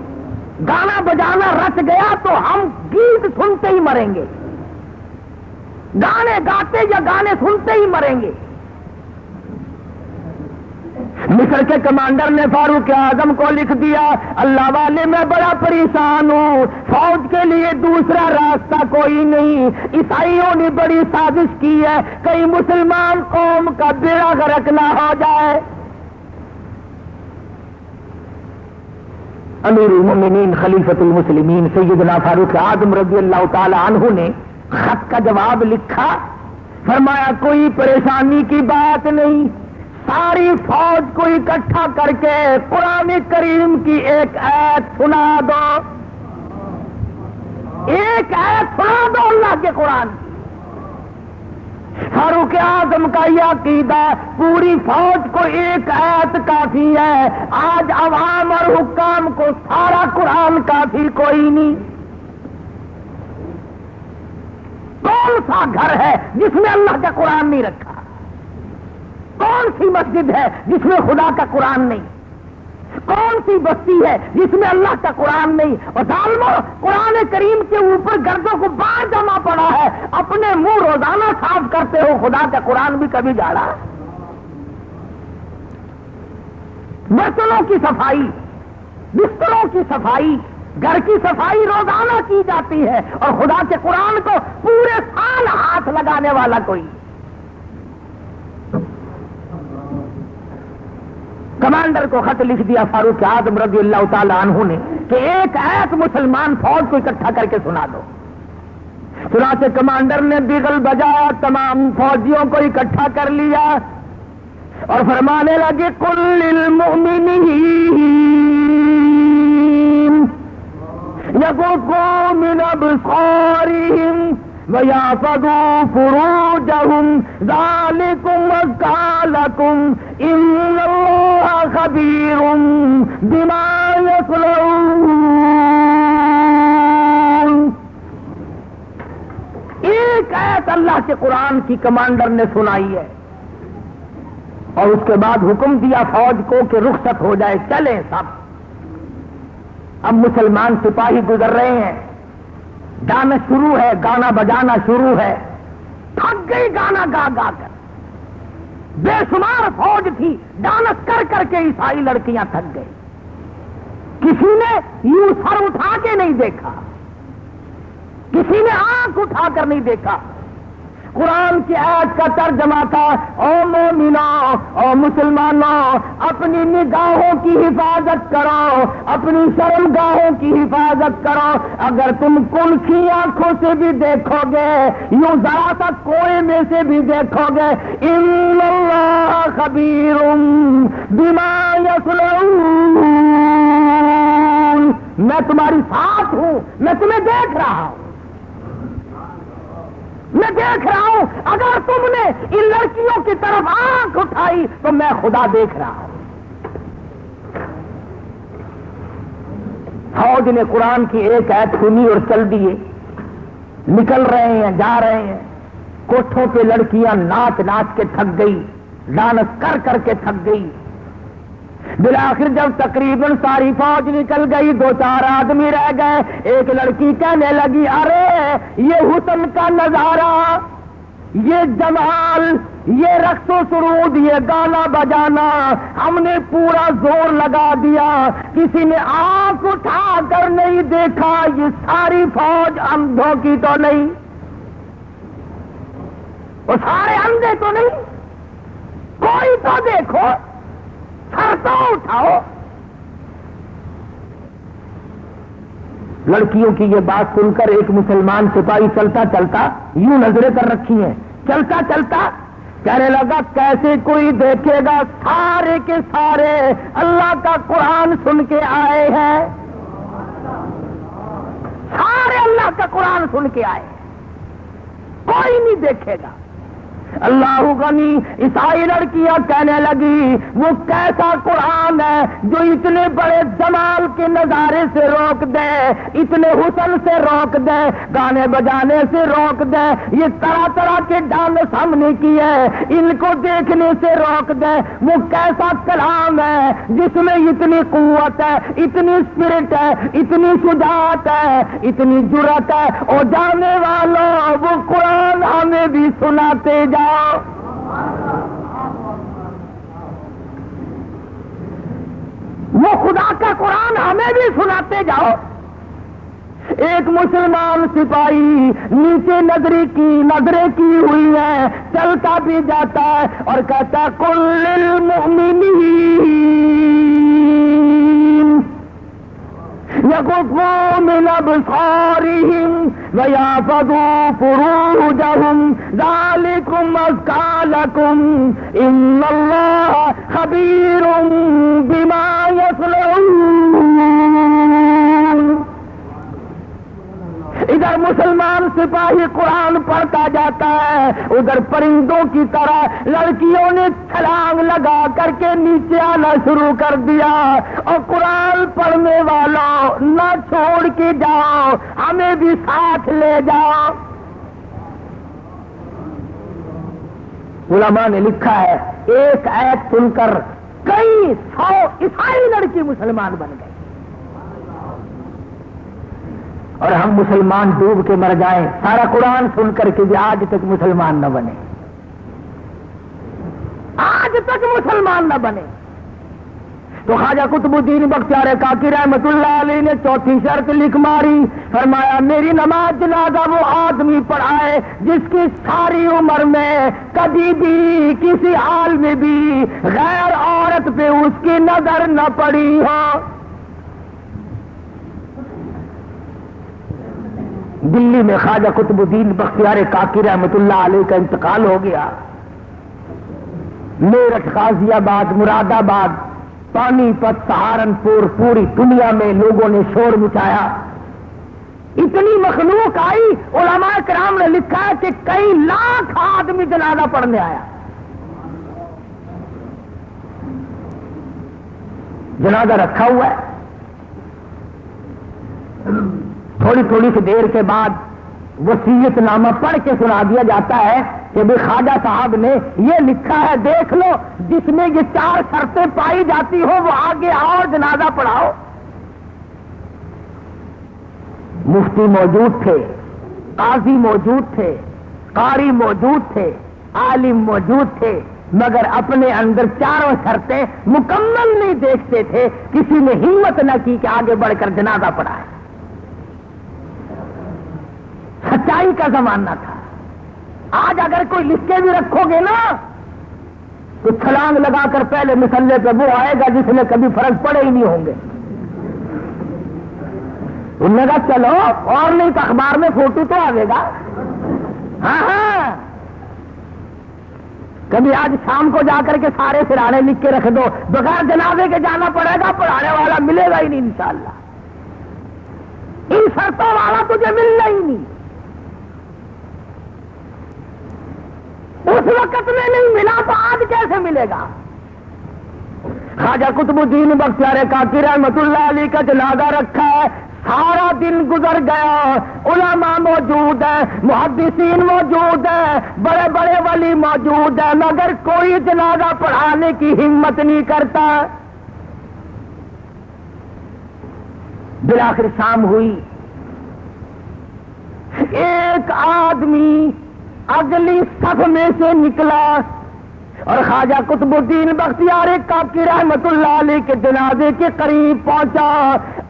گانا بجانا رچ گیا تو ہم گیت سنتے ہی مریں گے، گانے گاتے یا گانے سنتے ہی مریں گے۔ مصر کے کمانڈر نے فاروق اعظم کو لکھ دیا، اللہ والے میں بڑا پریشان ہوں، فوج کے لیے دوسرا راستہ کوئی نہیں، عیسائیوں نے بڑی سازش کی ہے، کہیں مسلمان قوم کا بیڑا غرق نہ ہو جائے۔ امیر المومنین خلیفۃ المسلمین سیدنا فاروق اعظم رضی اللہ تعالی عنہ نے خط کا جواب لکھا، فرمایا کوئی پریشانی کی بات نہیں، ساری فوج کو اکٹھا کر کے قرآن کریم کی ایک آیت سنا دو، ایک آیت سنا دو اللہ کے قرآن کی۔ فاروق اعظم کا یہ عقیدہ، پوری فوج کو ایک آیت کافی ہے، آج عوام اور حکام کو سارا قرآن کافی کوئی نہیں۔ کون سا گھر ہے جس میں اللہ کا قرآن نہیں رکھا؟ کون سی مسجد ہے جس میں خدا کا قرآن نہیں؟ کون سی بستی ہے جس میں اللہ کا قرآن نہیں؟ اور ظالمو، قرآن کریم کے اوپر گردوں کو بار جمع پڑا ہے، اپنے منہ روزانہ صاف کرتے ہو، خدا کا قرآن بھی کبھی جھاڑا؟ برتنوں کی صفائی، بستروں کی صفائی، گھر کی صفائی روزانہ کی جاتی ہے، اور خدا کے قرآن کو پورے سال ہاتھ لگانے والا کوئی؟ کمانڈر کو خط لکھ دیا فاروق اعظم رضی اللہ تعالی عنہ نے کہ ایک آیت مسلمان فوج کو اکٹھا کر کے سنا دو۔ چنانچہ کمانڈر نے بیغل بجایا، تمام فوجیوں کو اکٹھا کر لیا اور فرمانے لگے قل للمؤمنین یغضوا من ابصارہم وَيَحْفَظُوا فُرُوجَهُمْ ذَلِكُمْ أَزْكَىٰ لَكُمْ إِنَّ اللَّهَ اللہ خبیر بما یصنعون۔ ایک آیت اللہ کے قرآن کی کمانڈر نے سنائی ہے اور اس کے بعد حکم دیا فوج کو کہ رخصت ہو جائے، چلیں سب۔ اب مسلمان سپاہی گزر رہے ہیں، ڈانس شروع ہے، گانا بجانا شروع ہے، تھک گئی گانا گا گا کر، بے شمار فوج تھی، ڈانس کر کر کے عیسائی لڑکیاں تھک گئی، کسی نے یوں سر اٹھا کے نہیں دیکھا، کسی نے آنکھ اٹھا کر نہیں دیکھا۔ قرآن کی آیت کا ترجمہ تھا، او مومنوں، او مسلمانوں، اپنی نگاہوں کی حفاظت کرو، اپنی شرمگاہوں کی حفاظت کرو۔ اگر تم کنکھی آنکھوں سے بھی دیکھو گے، یوں ذرا سا کوئے میں سے بھی دیکھو گے، ان اللہ خبیر بما یصنعون، میں تمہاری ساتھ ہوں، میں تمہیں دیکھ رہا ہوں، میں دیکھ رہا ہوں۔ اگر تم نے ان لڑکیوں کی طرف آنکھ اٹھائی تو میں خدا دیکھ رہا ہوں۔ فوج نے قرآن کی ایک آیت سنی اور چل دیے، نکل رہے ہیں، جا رہے ہیں، کوٹھوں پہ لڑکیاں ناچ ناچ کے تھک گئی، ڈانس کر کر کے تھک گئی۔ بالآخر جب تقریباً ساری فوج نکل گئی، دو چار آدمی رہ گئے، ایک لڑکی کہنے لگی، ارے یہ حسن کا نظارہ، یہ جمال، یہ رقص و سرود، یہ گانا بجانا، ہم نے پورا زور لگا دیا، کسی نے آنکھ اٹھا کر نہیں دیکھا، یہ ساری فوج اندھوں کی تو نہیں، وہ سارے اندھے تو نہیں، کوئی تو دیکھو، سر تو اٹھاؤ۔ لڑکیوں کی یہ بات سن کر ایک مسلمان سپاہی چلتا چلتا، یوں نظریں کر رکھی ہیں، چلتا چلتا کہنے لگا، کیسے کوئی دیکھے گا، سارے کے سارے اللہ کا قرآن سن کے آئے ہیں، سارے اللہ کا قرآن سن کے آئے ہیں، کوئی نہیں دیکھے گا۔ اللہ غنی، عیسائی لڑکیاں کہنے لگی، وہ کیسا قرآن ہے جو اتنے بڑے جمال کے نظارے سے روک دے، اتنے حسن سے روک دے، گانے بجانے سے روک دے، یہ طرح طرح کے ڈانس ہم نے کیے، ان کو دیکھنے سے روک دے۔ وہ کیسا کلام ہے جس میں اتنی قوت ہے، اتنی اسپرٹ ہے، اتنی شجاعت ہے، اتنی جرأت ہے۔ اور جانے والوں، وہ قرآن ہمیں بھی سناتے جاؤ۔ وہ خدا کا قرآن ہمیں بھی سناتے جاؤ۔ ایک مسلمان سپاہی نیچے نظریں کی ہوئی ہے، چلتا بھی جاتا ہے اور کہتا ہے، قل للمؤمنین یغضوا من ابصارهم ویحفظوا فروجهم ذلکم ازکی لکم ان اللہ خبیر بما یصنعون۔ ادھر مسلمان سپاہی قرآن پڑھتا جاتا ہے، ادھر پرندوں کی طرح لڑکیوں نے چھلانگ لگا کر کے نیچے آنا شروع کر دیا۔ اور قرآن پڑھنے والوں، نہ چھوڑ کے جاؤ، ہمیں بھی ساتھ لے جاؤ۔ علماء نے لکھا ہے، ایک آیت سن کر کئی 100 عیسائی لڑکی مسلمان بن گئی، اور ہم مسلمان ڈوب کے مر جائیں سارا قرآن سن کر کے آج تک مسلمان نہ بنے، آج تک مسلمان نہ بنے۔ تو خواجہ قطب الدین بختیار کاکی رحمت اللہ علیہ نے چوتھی شرط لکھ ماری، فرمایا، میری نماز جنازہ وہ آدمی پڑھائے جس کی ساری عمر میں کبھی بھی کسی حال میں بھی غیر عورت پہ اس کی نظر نہ پڑی ہو۔ دلی میں خواجہ قطب الدین بختیار کاکی رحمت اللہ علیہ کا انتقال ہو گیا۔ میرٹھ، غازی آباد، مراد آباد، پانی پت، سہارنپور، پوری دنیا میں لوگوں نے شور مچایا، اتنی مخلوق آئی۔ علماء کرام نے لکھا ہے کہ کئی لاکھ آدمی جنازہ پڑھنے آیا۔ جنازہ رکھا ہوا ہے. تھوڑی تھوڑی سی دیر کے بعد وصیت نامہ پڑھ کے سنا دیا جاتا ہے کہ بھی خواجہ صاحب نے یہ لکھا ہے، دیکھ لو، جس میں یہ 4 شرطیں پائی جاتی ہو وہ آگے آؤ، جنازہ پڑھاؤ. مفتی موجود تھے، قاضی موجود تھے، قاری موجود تھے، عالم موجود تھے، مگر اپنے اندر 4 شرطیں مکمل نہیں دیکھتے تھے. کسی نے ہمت نہ کی کہ آگے بڑھ کر جنازہ پڑھائے. سچائی کا زمانہ تھا. آج اگر کوئی لکھ کے بھی رکھو گے نا تو چھلانگ لگا کر پہلے مسلے پہ وہ آئے گا جس نے کبھی فرض پڑے ہی نہیں ہوں گے. انہوں نے کہا چلو اور نہیں تو اخبار میں فوٹو تو آئے گا. ہاں ہاں، کبھی آج شام کو جا کر کے سارے سرانے لکھ کے رکھ دو، بغیر جنازے کے جانا پڑے گا، پڑھانے والا ملے گا ہی نہیں انشاءاللہ. ان شرطوں والا تجھے ملنا ہی نہیں. اس وقت میں نہیں ملا تو آج کیسے ملے گا؟ خواجہ قطب الدین بختیار کاکی رحمۃ اللہ علیہ کا جنازہ رکھا ہے. سارا دن گزر گیا، علماء موجود ہیں، محدثین موجود ہیں، بڑے بڑے ولی موجود ہیں، مگر کوئی جنازہ پڑھانے کی ہمت نہیں کرتا. بالآخر شام ہوئی، ایک آدمی اگلی صف میں سے نکلا اور خواجہ قطب الدین بختیار کاکی رحمت اللہ علیہ کے جنازے کے قریب پہنچا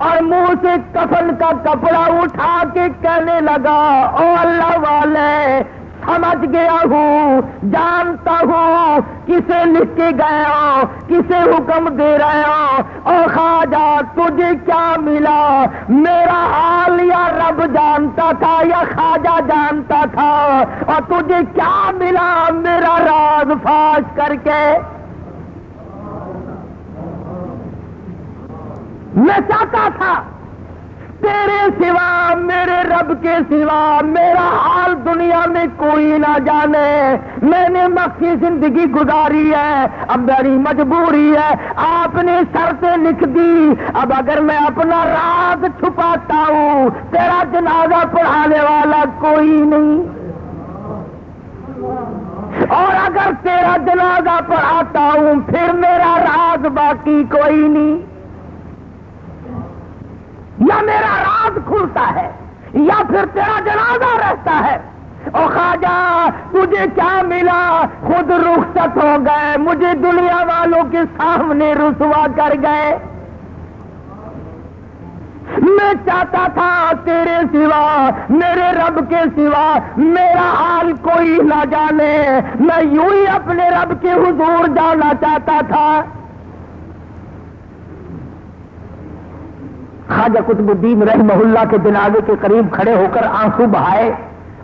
اور منہ سے کفن کا کپڑا اٹھا کے کہنے لگا، او اللہ والے، سمجھ گیا ہوں، جانتا ہوں کسے لکھ کے گئے ہو، کسے حکم دے رہے ہو. او خواجہ تجھے کیا ملا؟ میرا حال یا رب جانتا تھا یا خواجہ جانتا تھا؟ اور تجھے کیا ملا میرا راز فاش کر کے؟ میں چاہتا تھا تیرے سوا، میرے رب کے سوا میرا حال دنیا میں کوئی نہ جانے. میں نے مخفی زندگی گزاری ہے، اب میری مجبوری ہے. آپ نے شرطیں لکھ دی، اب اگر میں اپنا راز چھپاتا ہوں تیرا جنازہ پڑھانے والا کوئی نہیں، اور اگر تیرا جنازہ پڑھاتا ہوں پھر میرا راز باقی کوئی نہیں. یا میرا راز کھلتا ہے یا پھر تیرا جنازہ رہتا ہے. او خواجہ تجھے کیا ملا؟ خود رخصت ہو گئے، مجھے دنیا والوں کے سامنے رسوا کر گئے. میں چاہتا تھا تیرے سوا، میرے رب کے سوا میرا حال کوئی نہ جانے. میں یوں ہی اپنے رب کے حضور جانا چاہتا تھا. خواجہ قطب الدین رحمہ اللہ کے جنازے کے قریب کھڑے ہو کر آنسو بہائے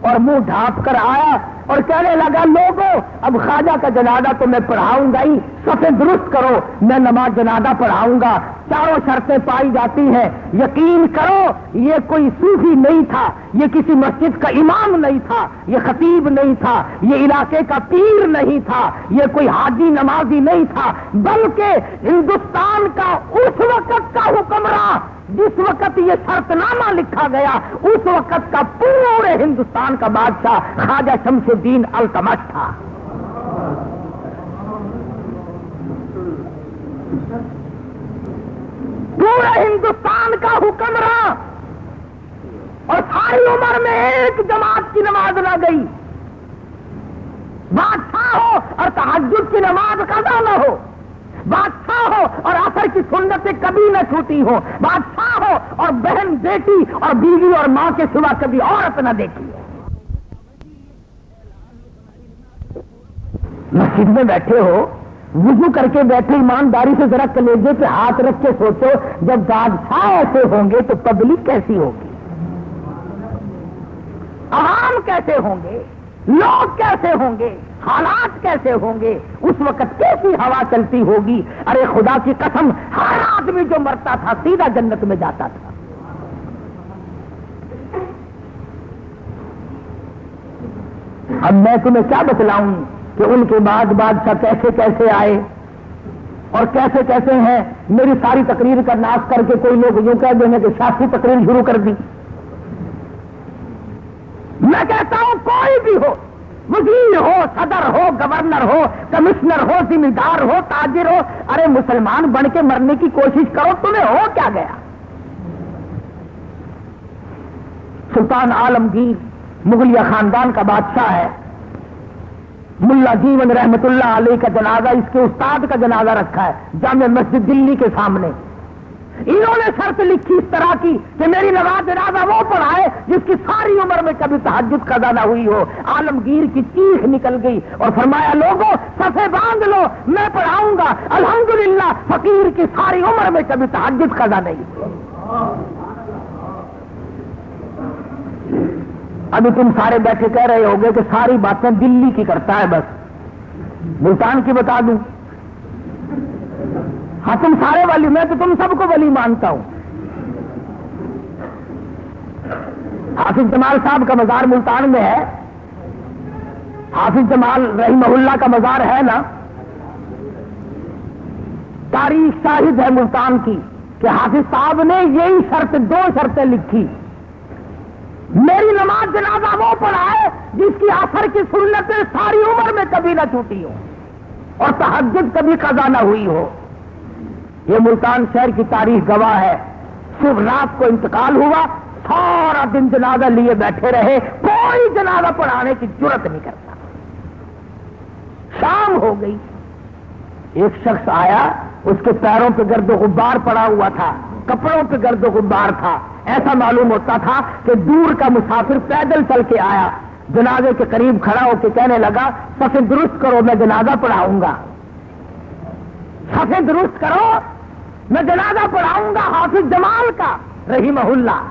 اور منہ ڈھانپ کر آیا اور کہنے لگا، لوگوں اب خواجہ کا جنازہ تو میں پڑھاؤں گا ہی، صفیں درست کرو، میں نماز جنازہ پڑھاؤں گا. 4 شرطیں پائی جاتی ہیں. یقین کرو یہ کوئی صوفی نہیں تھا، یہ کسی مسجد کا امام نہیں تھا، یہ خطیب نہیں تھا، یہ علاقے کا پیر نہیں تھا، یہ کوئی حاجی نمازی نہیں تھا، بلکہ ہندوستان کا اس وقت کا حکمراں، جس وقت یہ شرط نامہ لکھا گیا اس وقت کا پورے ہندوستان کا بادشاہ خواجہ شمس الدین التمش تھا. پورے ہندوستان کا حکمراں، اور ساری عمر میں ایک جماعت کی نماز نہ گئی. بادشاہ ہو اور تہجد کی نماز قضا نہ ہو، بادشاہ ہو اور عصر کی سنتیں کبھی نہ چھوٹی ہو، بادشاہ ہو اور بہن بیٹی اور بیوی اور ماں کے سوا کبھی عورت نہ دیکھی ہو. مسجد میں بیٹھے ہو، وضو کر کے بیٹھے، ایمانداری سے ذرا کلیجے پہ ہاتھ رکھ کے سوچو جب بادشاہ ایسے ہوں گے تو پبلک کیسی ہوگی، عوام کیسے ہوں گے، لوگ کیسے ہوں گے، حالات کیسے ہوں گے، اس وقت کیسی ہوا چلتی ہوگی. ارے خدا کی قسم ہر آدمی جو مرتا تھا سیدھا جنت میں جاتا تھا. اب میں تمہیں کیا بتلاؤں کہ ان کے بعد بادشاہ کیسے کیسے آئے. اور کیسے کیسے ہیں، میری ساری تقریر کا ناش کر کے کوئی لوگ یوں کہہ دیں گے کہ سیاسی تقریر شروع کر دی۔ میں کہتا ہوں کوئی بھی ہو، وزیر ہو، صدر ہو، گورنر ہو، کمشنر ہو، ذمہ دار ہو، تاجر ہو، ارے مسلمان بن کے مرنے کی کوشش کرو، تمہیں ہو کیا گیا؟ سلطان عالمگیر مغلیہ خاندان کا بادشاہ ہے، ملا جیون رحمت اللہ علیہ کا جنازہ، اس کے استاد کا جنازہ رکھا ہے جامع مسجد دلی کے سامنے۔ انہوں نے شرط لکھی اس طرح کی کہ میری نماز جنازہ وہ پڑھائے جس کی ساری عمر میں کبھی تہجد قضا نہ ہوئی ہو۔ عالمگیر کی چیخ نکل گئی اور فرمایا لوگوں صفے باندھ لو، میں پڑھاؤں گا، الحمدللہ فقیر کی ساری عمر میں کبھی تہجد قضا نہیں ہوئی۔ ابھی تم سارے بیٹھے کہہ رہے ہوگے کہ ساری باتیں دلی کی کرتا ہے، بس ملتان کی بتا دوں؟ ہاں تم سارے ولی، میں تو تم سب کو ولی مانتا ہوں۔ حافظ جمال صاحب کا مزار ملتان میں ہے، حافظ جمال رحمہ اللہ کا مزار ہے نا، تاریخ شاہد ہے ملتان کی کہ حافظ صاحب نے یہی شرط، دو شرطیں لکھی، میری نماز جنازہ وہ پڑھائے جس کی اثر کی سنتیں ساری عمر میں کبھی نہ چھوٹی ہو اور تہجد کبھی قضا نہ ہوئی ہو۔ یہ ملتان شہر کی تاریخ گواہ ہے۔ صرف رات کو انتقال ہوا، سارا دن جنازہ لیے بیٹھے رہے، کوئی جنازہ پڑھانے کی جرت نہیں کرتا۔ شام ہو گئی، ایک شخص آیا، اس کے پیروں پہ گرد و غبار پڑا ہوا تھا، کپڑوں پہ گرد و غبار تھا، ایسا معلوم ہوتا تھا کہ دور کا مسافر پیدل چل کے آیا۔ جنازے کے قریب کھڑا ہو کے کہنے لگا صفیں درست کرو، میں جنازہ پڑھاؤں گا، صفیں درست کرو، میں جنازہ پڑھاؤں گا حافظ جمال کا رحمہ اللہ۔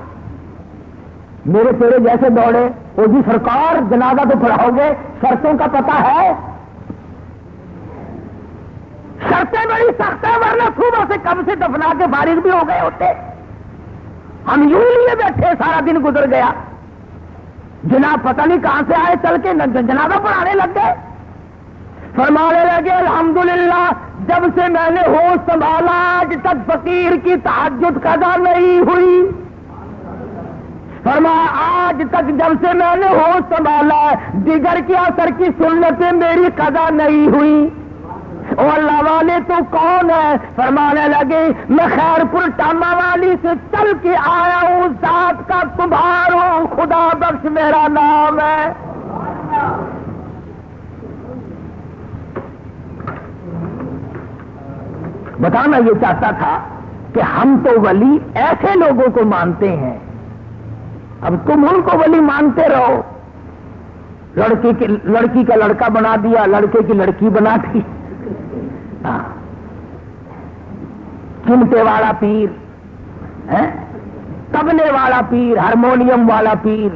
میرے تیرے جیسے دوڑے، وہ جی سرکار جنازہ تو پڑھاؤ گے، شرطوں کا پتہ ہے؟ شرطیں بڑی سخت ہیں، ورنہ صبح سے کب سے دفنا کے فارغ بھی ہو گئے ہوتے۔ ہم یوں لیے بیٹھے، سارا دن گزر گیا، جناب پتہ نہیں کہاں سے آئے چل کے جنازہ پڑھانے لگ گئے۔ فرمانے لگے الحمدللہ جب سے میں نے ہوش سنبھالا آج تک فقیر کی تہجد قضا نہیں ہوئی۔ فرمایا آج تک جب سے میں نے ہوش سنبھالا دیگر کی اثر کی سنتیں میری قضا نہیں ہوئی۔ او اللہ والے تو کون ہے؟ فرمانے لگے میں خیر پور ٹاما والی سے چل کے آیا ہوں، ذات کا کمبھار ہوں، خدا بخش میرا نام ہے۔ بتانا یہ چاہتا تھا کہ ہم تو ولی ایسے لوگوں کو مانتے ہیں، اب تم ان کو ولی مانتے رہو۔ لڑکی کا لڑکا بنا دیا، لڑکے کی لڑکی بنا دی، چمٹے والا پیر، تبلے والا پیر، ہارمونیم والا پیر،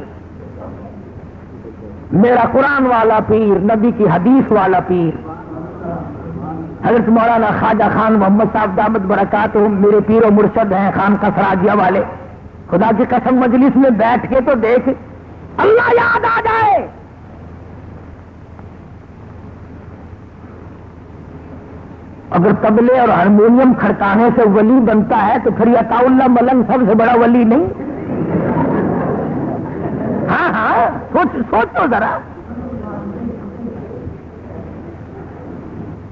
میرا قرآن والا پیر، نبی کی حدیث والا پیر۔ حضرت مولانا خواجہ خان محمد صاحب دامت برکاتہم میرے پیر و مرشد ہیں، خان کا سراجیہ والے۔ خدا کی قسم مجلس میں بیٹھ کے تو دیکھ اللہ یاد آ جائے۔ اگر تبلے اور ہارمونیم کھڑکانے سے ولی بنتا ہے تو پھر عطا اللہ ملنگ سب سے بڑا ولی نہیں؟ ہاں سوچو ذرا،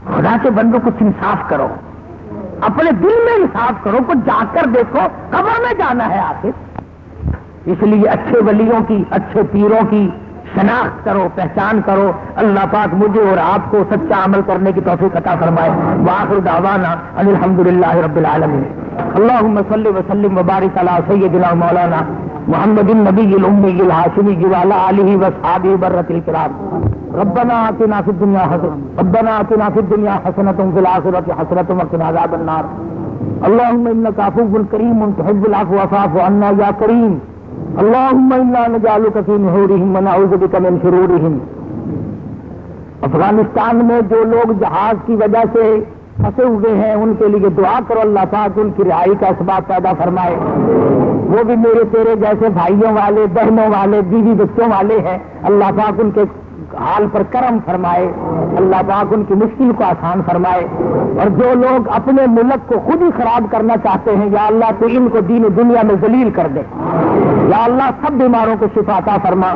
خدا کے بندوں کچھ انصاف کرو، اپنے دل میں انصاف کرو، کچھ جا کر دیکھو، قبر میں جانا ہے آخر۔ اس لیے اچھے ولیوں کی، اچھے پیروں کی شناخت کرو، پہچان کرو۔ اللہ پاک مجھے اور آپ کو سچا عمل کرنے کی توفیق عطا فرمائے۔ وآخر دعوانا ان الحمدللہ رب العالمین۔ اللہم صلی وسلم وبارک علی سیدنا مولانا محمد النبی الامی الہاشمی وعلی آلہ وصحبہ برۃ الکرام۔ ربنا آتنا فی الدنیا حسنۃ وفی الآخرۃ حسنۃ وقنا عذاب النار۔ اللہم انک عفو کریم تحب العفو فاعف عنا یا کریم۔ اللہم انا نجعلک فی نحورہم ونعوذ بک من شرورہم۔ افغانستان میں جو لوگ جہاز کی وجہ سے پھنسے ہوئے ہیں ان کے لیے دعا کرو، اللہ پاک ان کی رہائی کا اسباب پیدا فرمائے۔ وہ بھی میرے تیرے جیسے بھائیوں والے، بہنوں والے، بیوی بچوں والے ہیں، اللہ پاک ان کے حال پر کرم فرمائے۔ اللہ پاک ان کی مشکل کو آسان فرمائے، اور جو لوگ اپنے ملک کو خود ہی خراب کرنا چاہتے ہیں یا اللہ تو ان کو دین و دنیا میں ذلیل کر دے، یا اللہ سب بیماروں کو شفا عطا فرما۔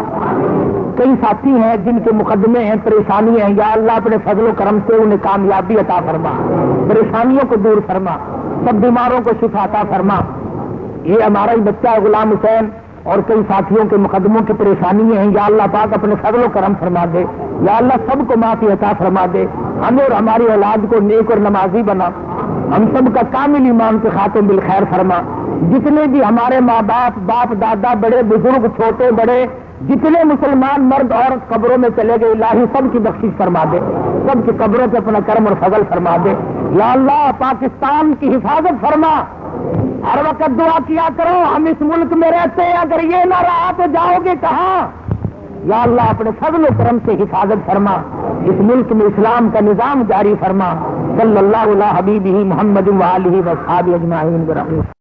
کئی ساتھی ہیں جن کے مقدمے ہیں، پریشانی ہیں، یا اللہ اپنے فضل و کرم سے انہیں کامیابی عطا فرما، پریشانیوں کو دور فرما، سب بیماروں کو شفا عطا فرما۔ یہ ہمارا ہی بچہ ہے غلام حسین، اور کئی ساتھیوں کے مقدموں کی پریشانی ہیں، یا اللہ پاک اپنے فضل و کرم فرما دے، یا اللہ سب کو معافی عطا فرما دے، ہمیں اور ہماری اولاد کو نیک اور نمازی بنا، ہم سب کا کامل ایمان کے خاتم بالخیر فرما۔ جتنے بھی ہمارے ماں باپ دادا، بڑے بزرگ، چھوٹے بڑے، جتنے مسلمان مرد عورت قبروں میں چلے گئے، الہی سب کی بخشش فرما دے، سب کی قبروں پہ اپنا کرم اور فضل فرما دے۔ یا اللہ پاکستان کی حفاظت فرما، ہر وقت دعا کیا کرو، ہم اس ملک میں رہتے ہیں، اگر یہ نہ رہا تو جاؤ گے کہاں؟ یا اللہ اپنے فضل و کرم سے حفاظت فرما، اس ملک میں اسلام کا نظام جاری فرما۔ صلی اللہ علیہ حبیبہ محمد و آلہ و اصحابہ اجمعین برحمتہ۔